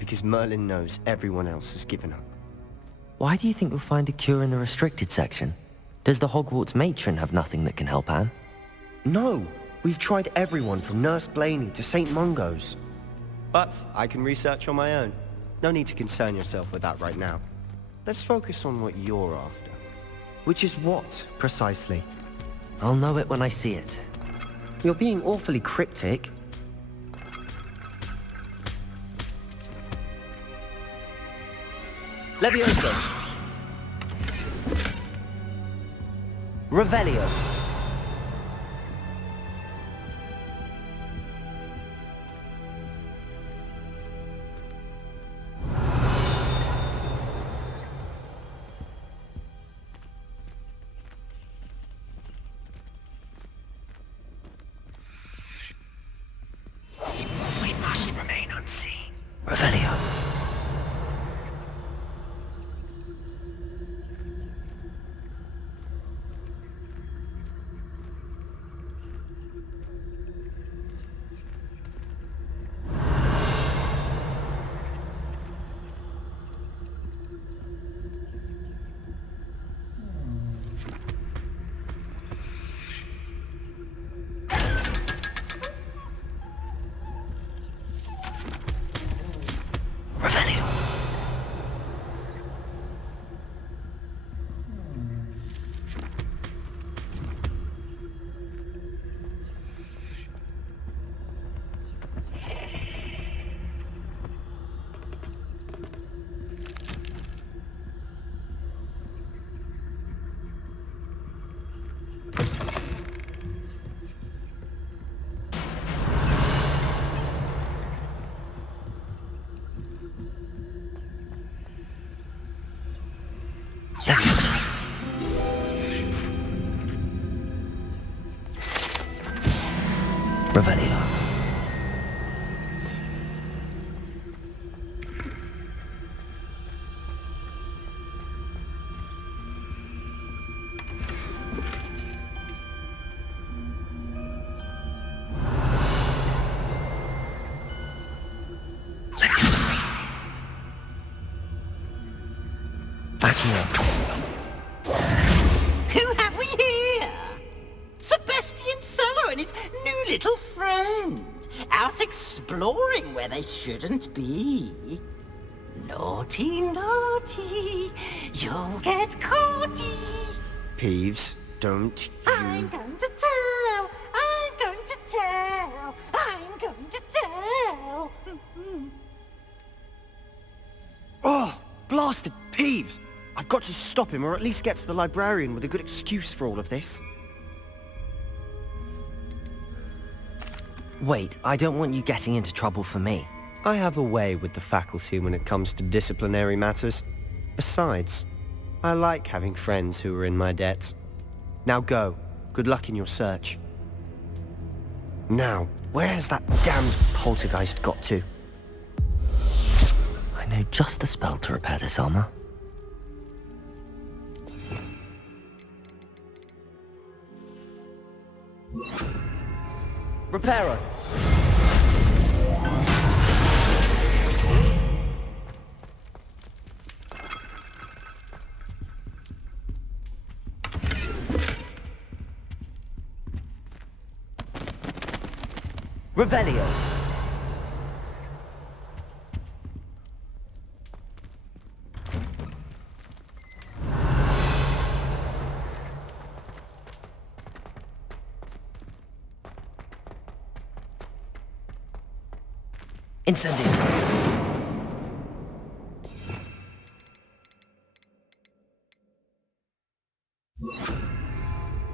Because Merlin knows everyone else has given up. Why do you think we'll find a cure in the restricted section? Does the Hogwarts matron have nothing that can help Anne? No! We've tried everyone from Nurse Blaney to St. Mungo's. But I can research on my own. No need to concern yourself with that right now. Let's focus on what you're after. Which is what, precisely? I'll know it when I see it. You're being awfully cryptic. Levioso. Revelio. We must remain unseen. Revelio. Revelio. Who have we here? Sebastian Cello and his new little friend. Out exploring where they shouldn't be. Naughty, naughty. You'll get caughty. Peeves, don't you... I'm going to tell. I'm going to tell. I'm going to tell. Oh, blasted Peeves! I've got to stop him, or at least get to the librarian with a good excuse for all of this. Wait, I don't want you getting into trouble for me. I have a way with the faculty when it comes to disciplinary matters. Besides, I like having friends who are in my debt. Now go. Good luck in your search. Now, where has that damned poltergeist got to? I know just the spell to repair this armor. Reparo. Revelio. Incendio.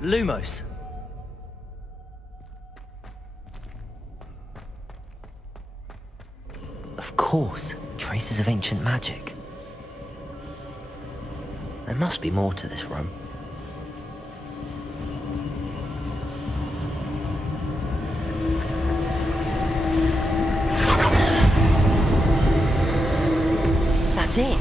Lumos. Of course, traces of ancient magic. There must be more to this room. That's it.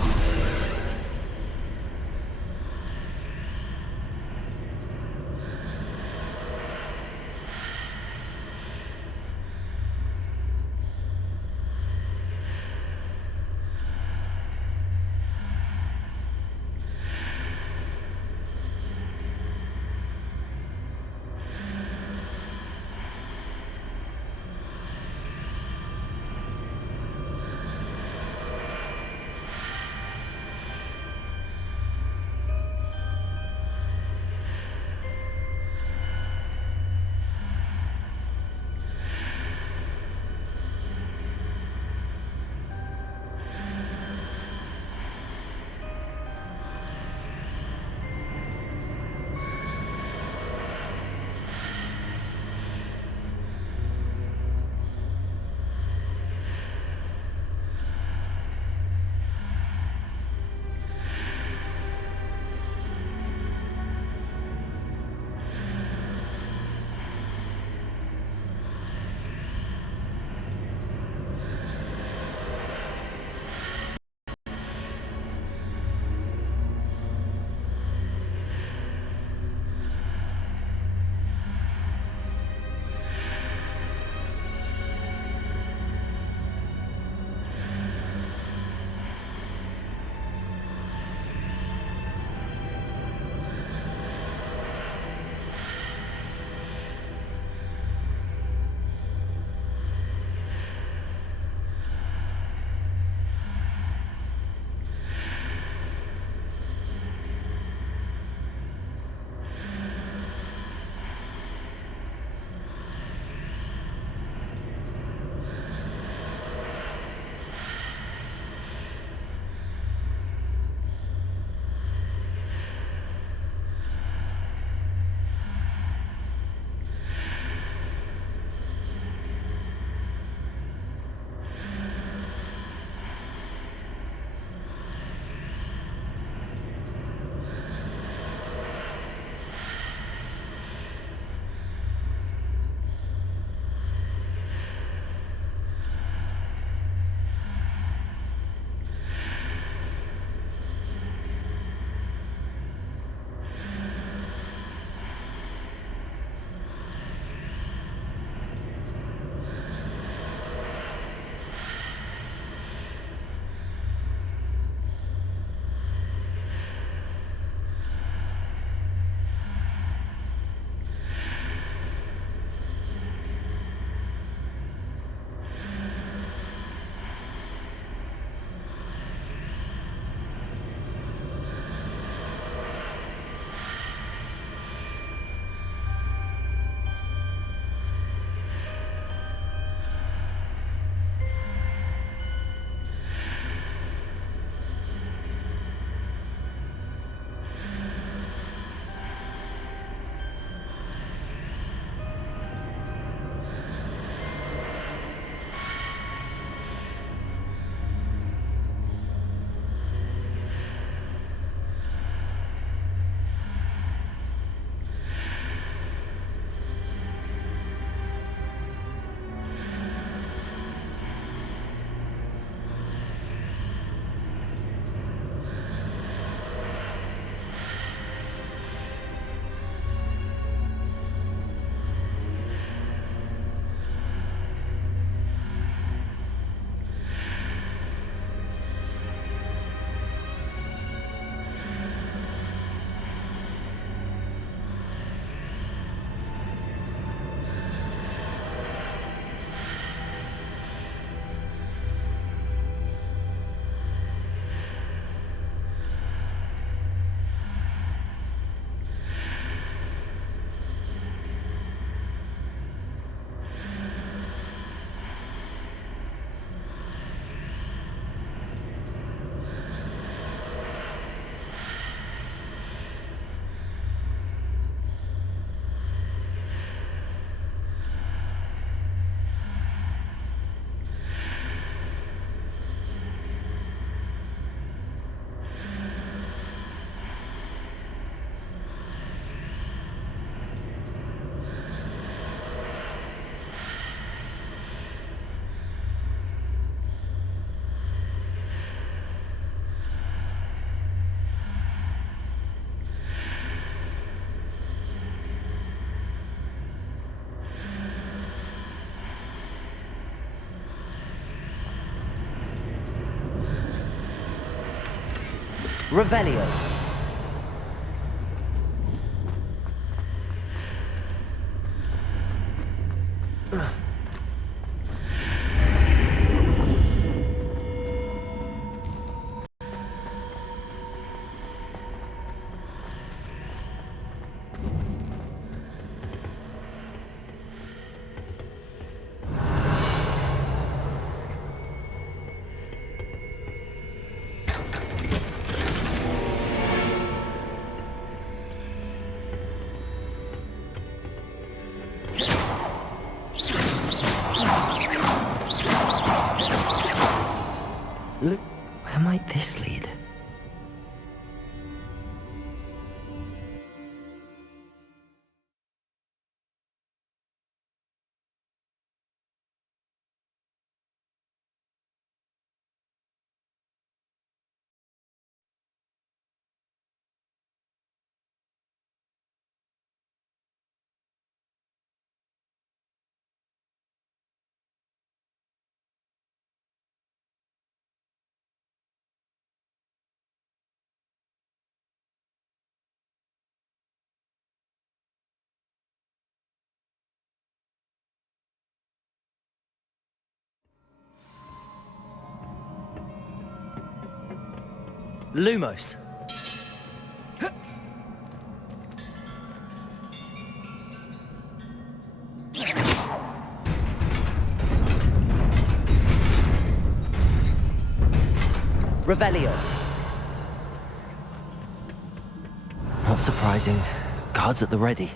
Revelio. Look, where might this lead? Lumos. Revelio. Not surprising. Guards at the ready.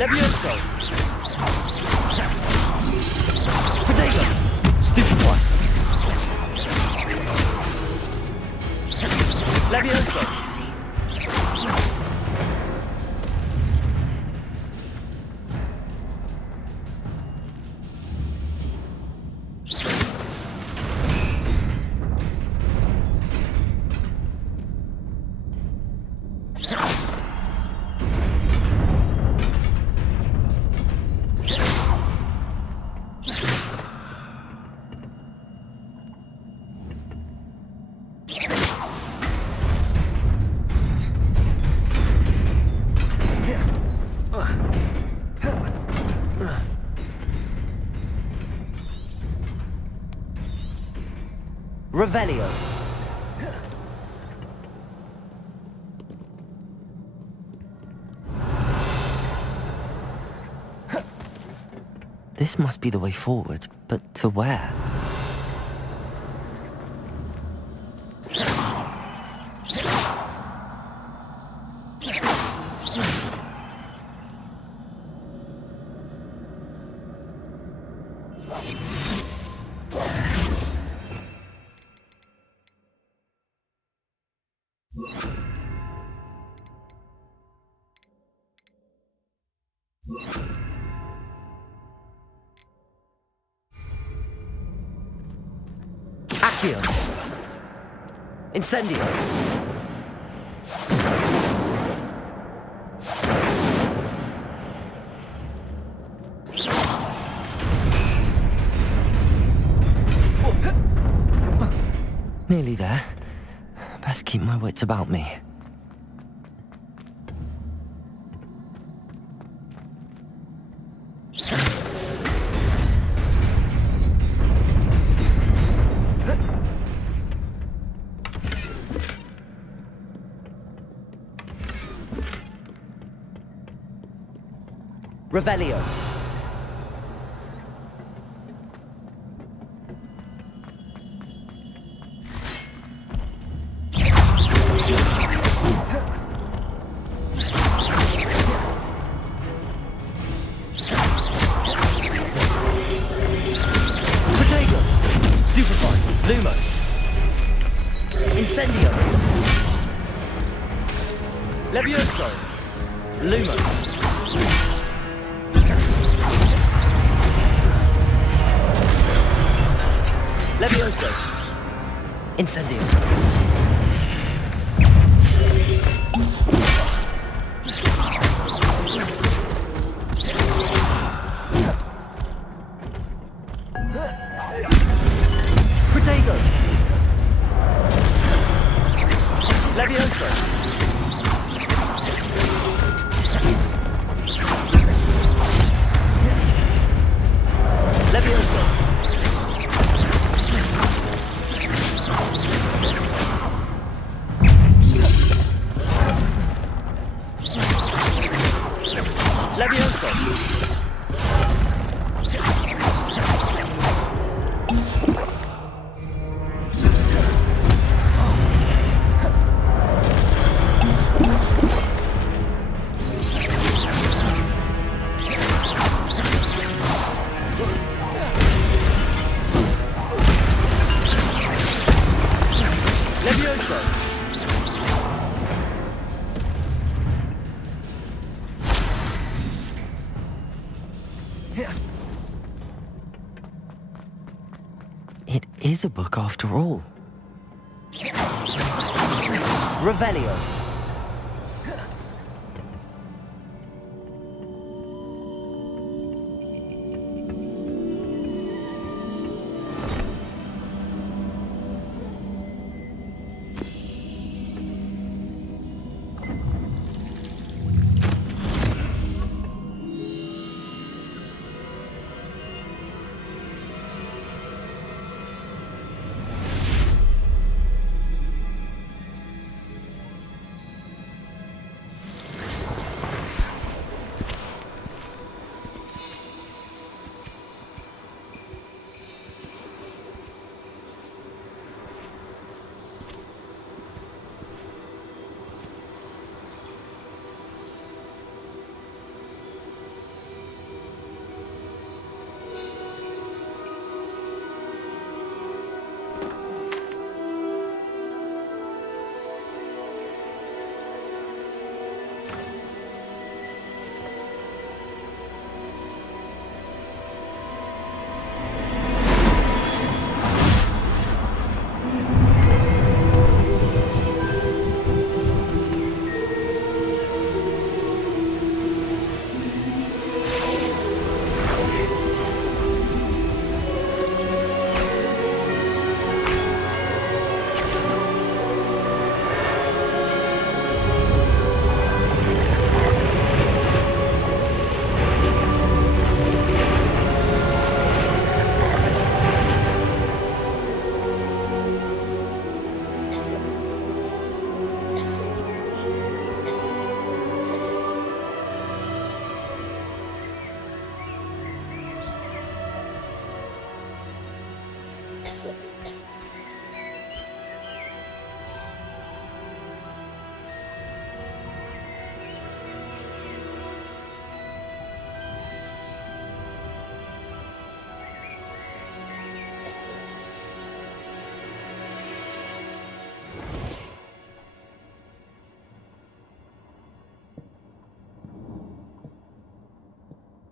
Levioso! Potato! Stupid one! Levioso! Revelio. This must be the way forward, but to where? Accio. Incendio. Nearly there. Best best keep my wits about me. Revelio. Protego! Stupefy! Lumos! Incendio! Levioso! Lumos! Levioso! Incendio! Protego! Levioso! Levioso! Levioso! Levioso! It is a book after all. Revelio.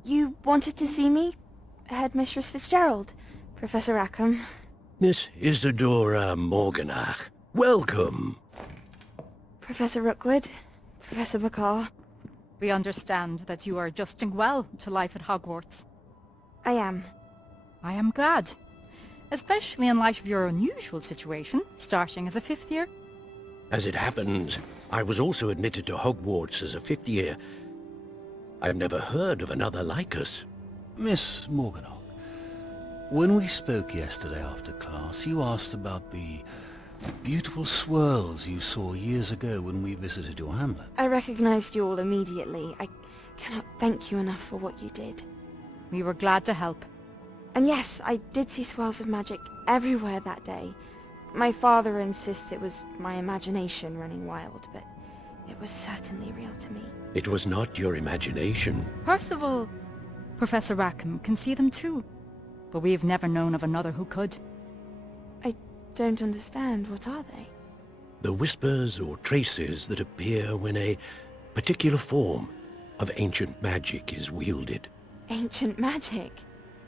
You wanted to see me? Headmistress Fitzgerald, Professor Rackham. Miss Isadora Morganach, welcome. Professor Rookwood, Professor McCaw. We understand that you are adjusting well to life at Hogwarts. I am. I am glad. Especially in light of your unusual situation, starting as a 5th year. As it happens, I was also admitted to Hogwarts as a 5th year. I've never heard of another like us. Miss Morganach, when we spoke yesterday after class, you asked about the beautiful swirls you saw years ago when we visited your hamlet. I recognized you all immediately. I cannot thank you enough for what you did. We were glad to help. And yes, I did see swirls of magic everywhere that day. My father insists it was my imagination running wild, but it was certainly real to me. It was not your imagination. Percival, Professor Rackham can see them too, but we've never known of another who could. I don't understand. What are they? The whispers or traces that appear when a particular form of ancient magic is wielded. Ancient magic?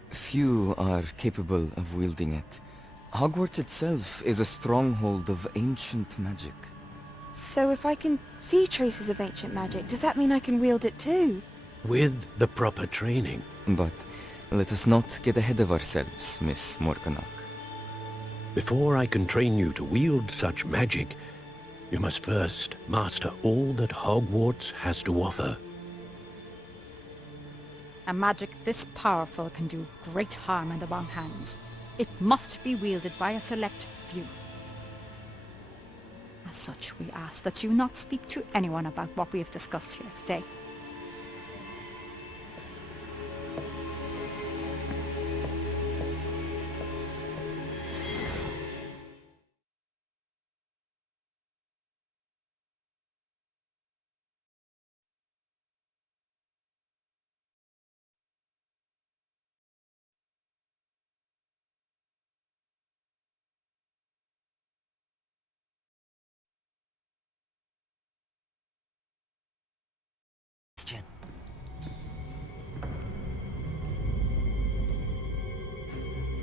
Few are capable of wielding it. Hogwarts itself is a stronghold of ancient magic. So if I can see traces of ancient magic, does that mean I can wield it too? With the proper training. But let us not get ahead of ourselves, Miss Morganach. Before I can train you to wield such magic, you must first master all that Hogwarts has to offer. A magic this powerful can do great harm in the wrong hands. It must be wielded by a select few. As such, we ask that you not speak to anyone about what we have discussed here today.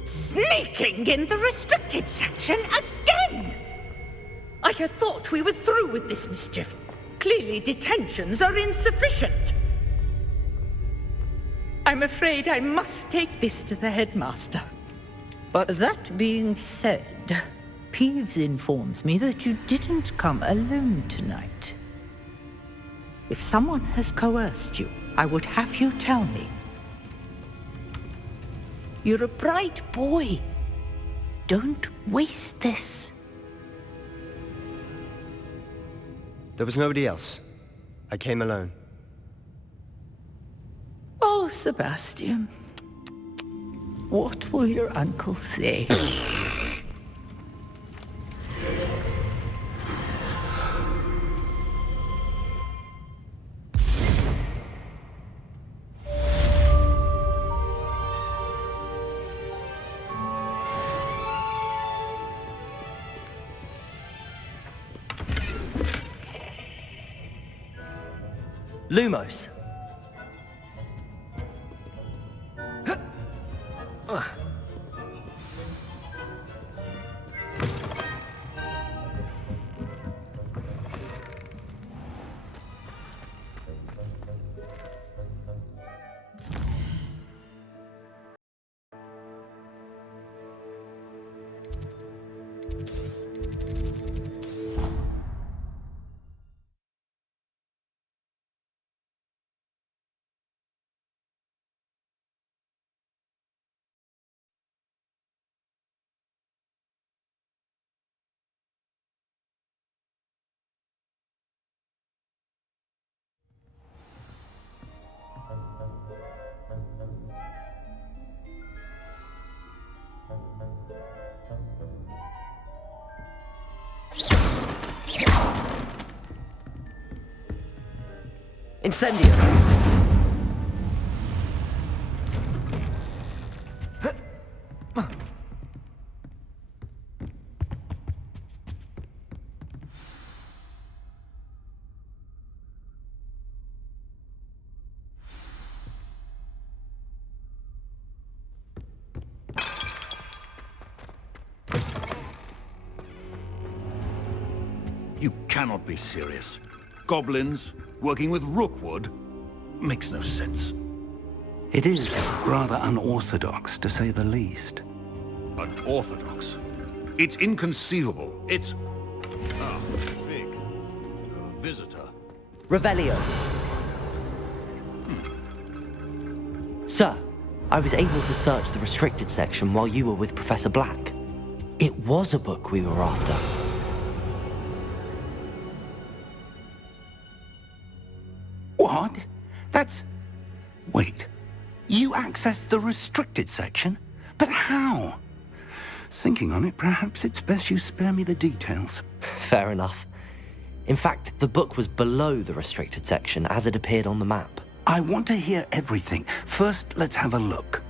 Sneaking in the restricted section again! I had thought we were through with this mischief. Clearly detentions are insufficient. I'm afraid I must take this to the headmaster. But that being said, Peeves informs me that you didn't come alone tonight. If someone has coerced you, I would have you tell me. You're a bright boy. Don't waste this. There was nobody else. I came alone. Oh, Sebastian. What will your uncle say? Lumos. Incendio! You cannot be serious. Goblins working with Rookwood makes no sense. It is rather unorthodox, to say the least. Unorthodox? It's inconceivable. It's... Ah, visitor. Revelio. Sir, I was able to search the restricted section while you were with Professor Black. It was a book we were after. What? That's... Wait. You accessed the restricted section? But how? Thinking on it, perhaps it's best you spare me the details. Fair enough. In fact, the book was below the restricted section as it appeared on the map. I want to hear everything. First, let's have a look.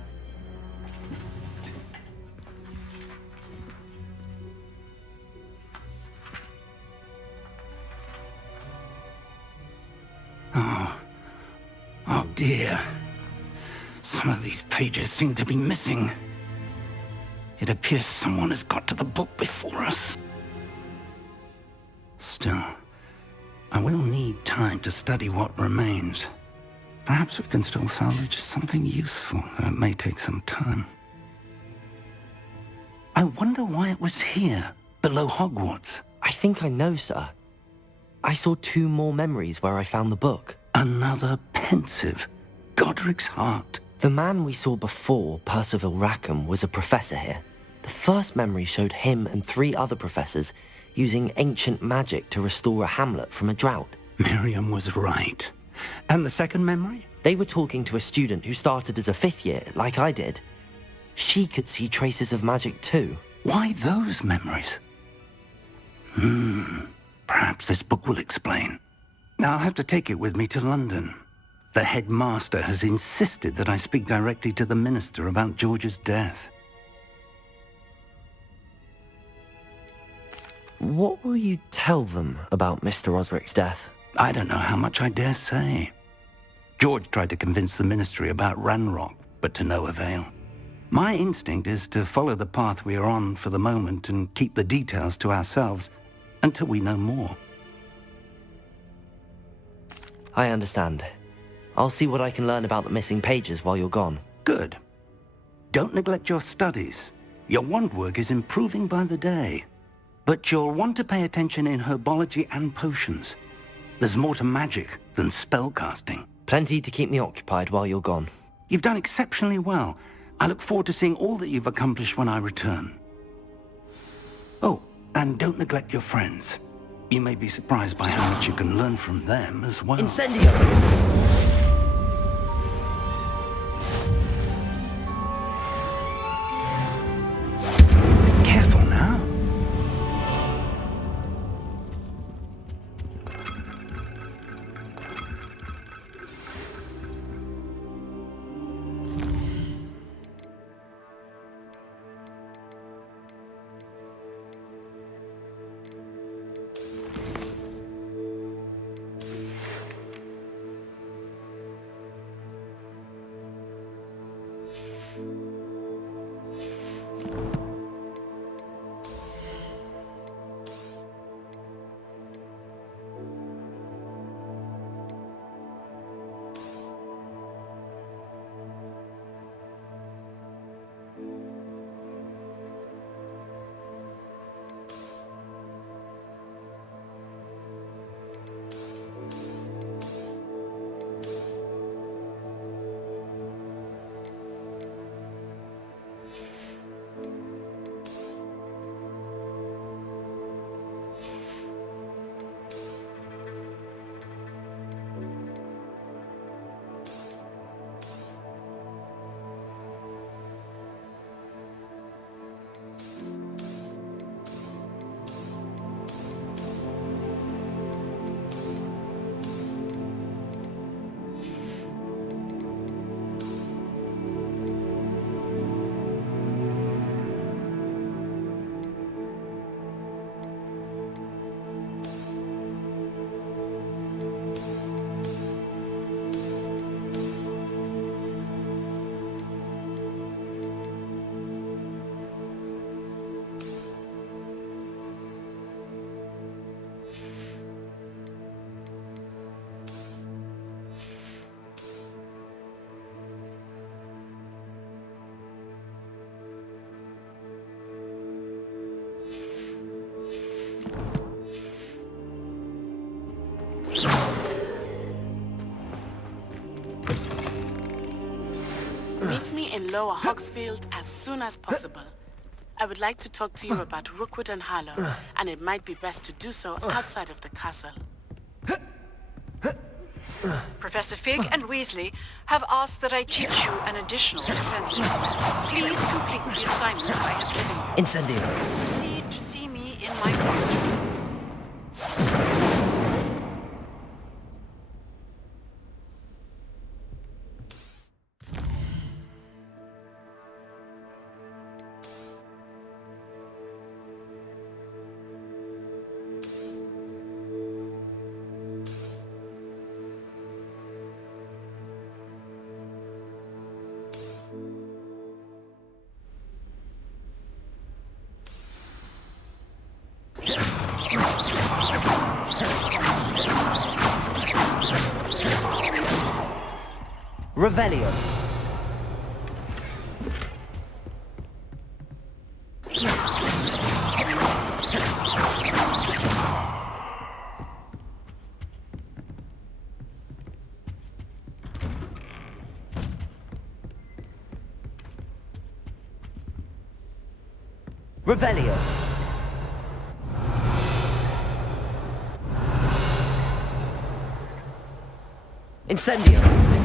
Oh dear. Some of these pages seem to be missing. It appears someone has got to the book before us. Still, I will need time to study what remains. Perhaps we can still salvage something useful, though it may take some time. I wonder why it was here, below Hogwarts. I think I know, sir. I saw 2 more memories where I found the book. Another pensive. Godric's heart. The man we saw before, Percival Rackham, was a professor here. The first memory showed him and 3 other professors using ancient magic to restore a hamlet from a drought. Miriam was right. And the second memory? They were talking to a student who started as a 5th year, like I did. She could see traces of magic too. Why those memories? Perhaps this book will explain. I'll have to take it with me to London. The headmaster has insisted that I speak directly to the minister about George's death. What will you tell them about Mr. Osric's death? I don't know how much I dare say. George tried to convince the ministry about Ranrock, but to no avail. My instinct is to follow the path we are on for the moment and keep the details to ourselves until we know more. I understand. I'll see what I can learn about the missing pages while you're gone. Good. Don't neglect your studies. Your wand work is improving by the day. But you'll want to pay attention in herbology and potions. There's more to magic than spellcasting. Plenty to keep me occupied while you're gone. You've done exceptionally well. I look forward to seeing all that you've accomplished when I return. Oh, and don't neglect your friends. You may be surprised by how much you can learn from them as well. Incendio! Careful now. Meet me in Lower Hogsfield as soon as possible. I would like to talk to you about Rookwood and Harlow, and it might be best to do so outside of the castle. Professor Fig and Weasley have asked that I teach you an additional defensive spell. Please complete the assignment I have given you. Incendio. Proceed to see me in my classroom. Revelio. Revelio. Incendio.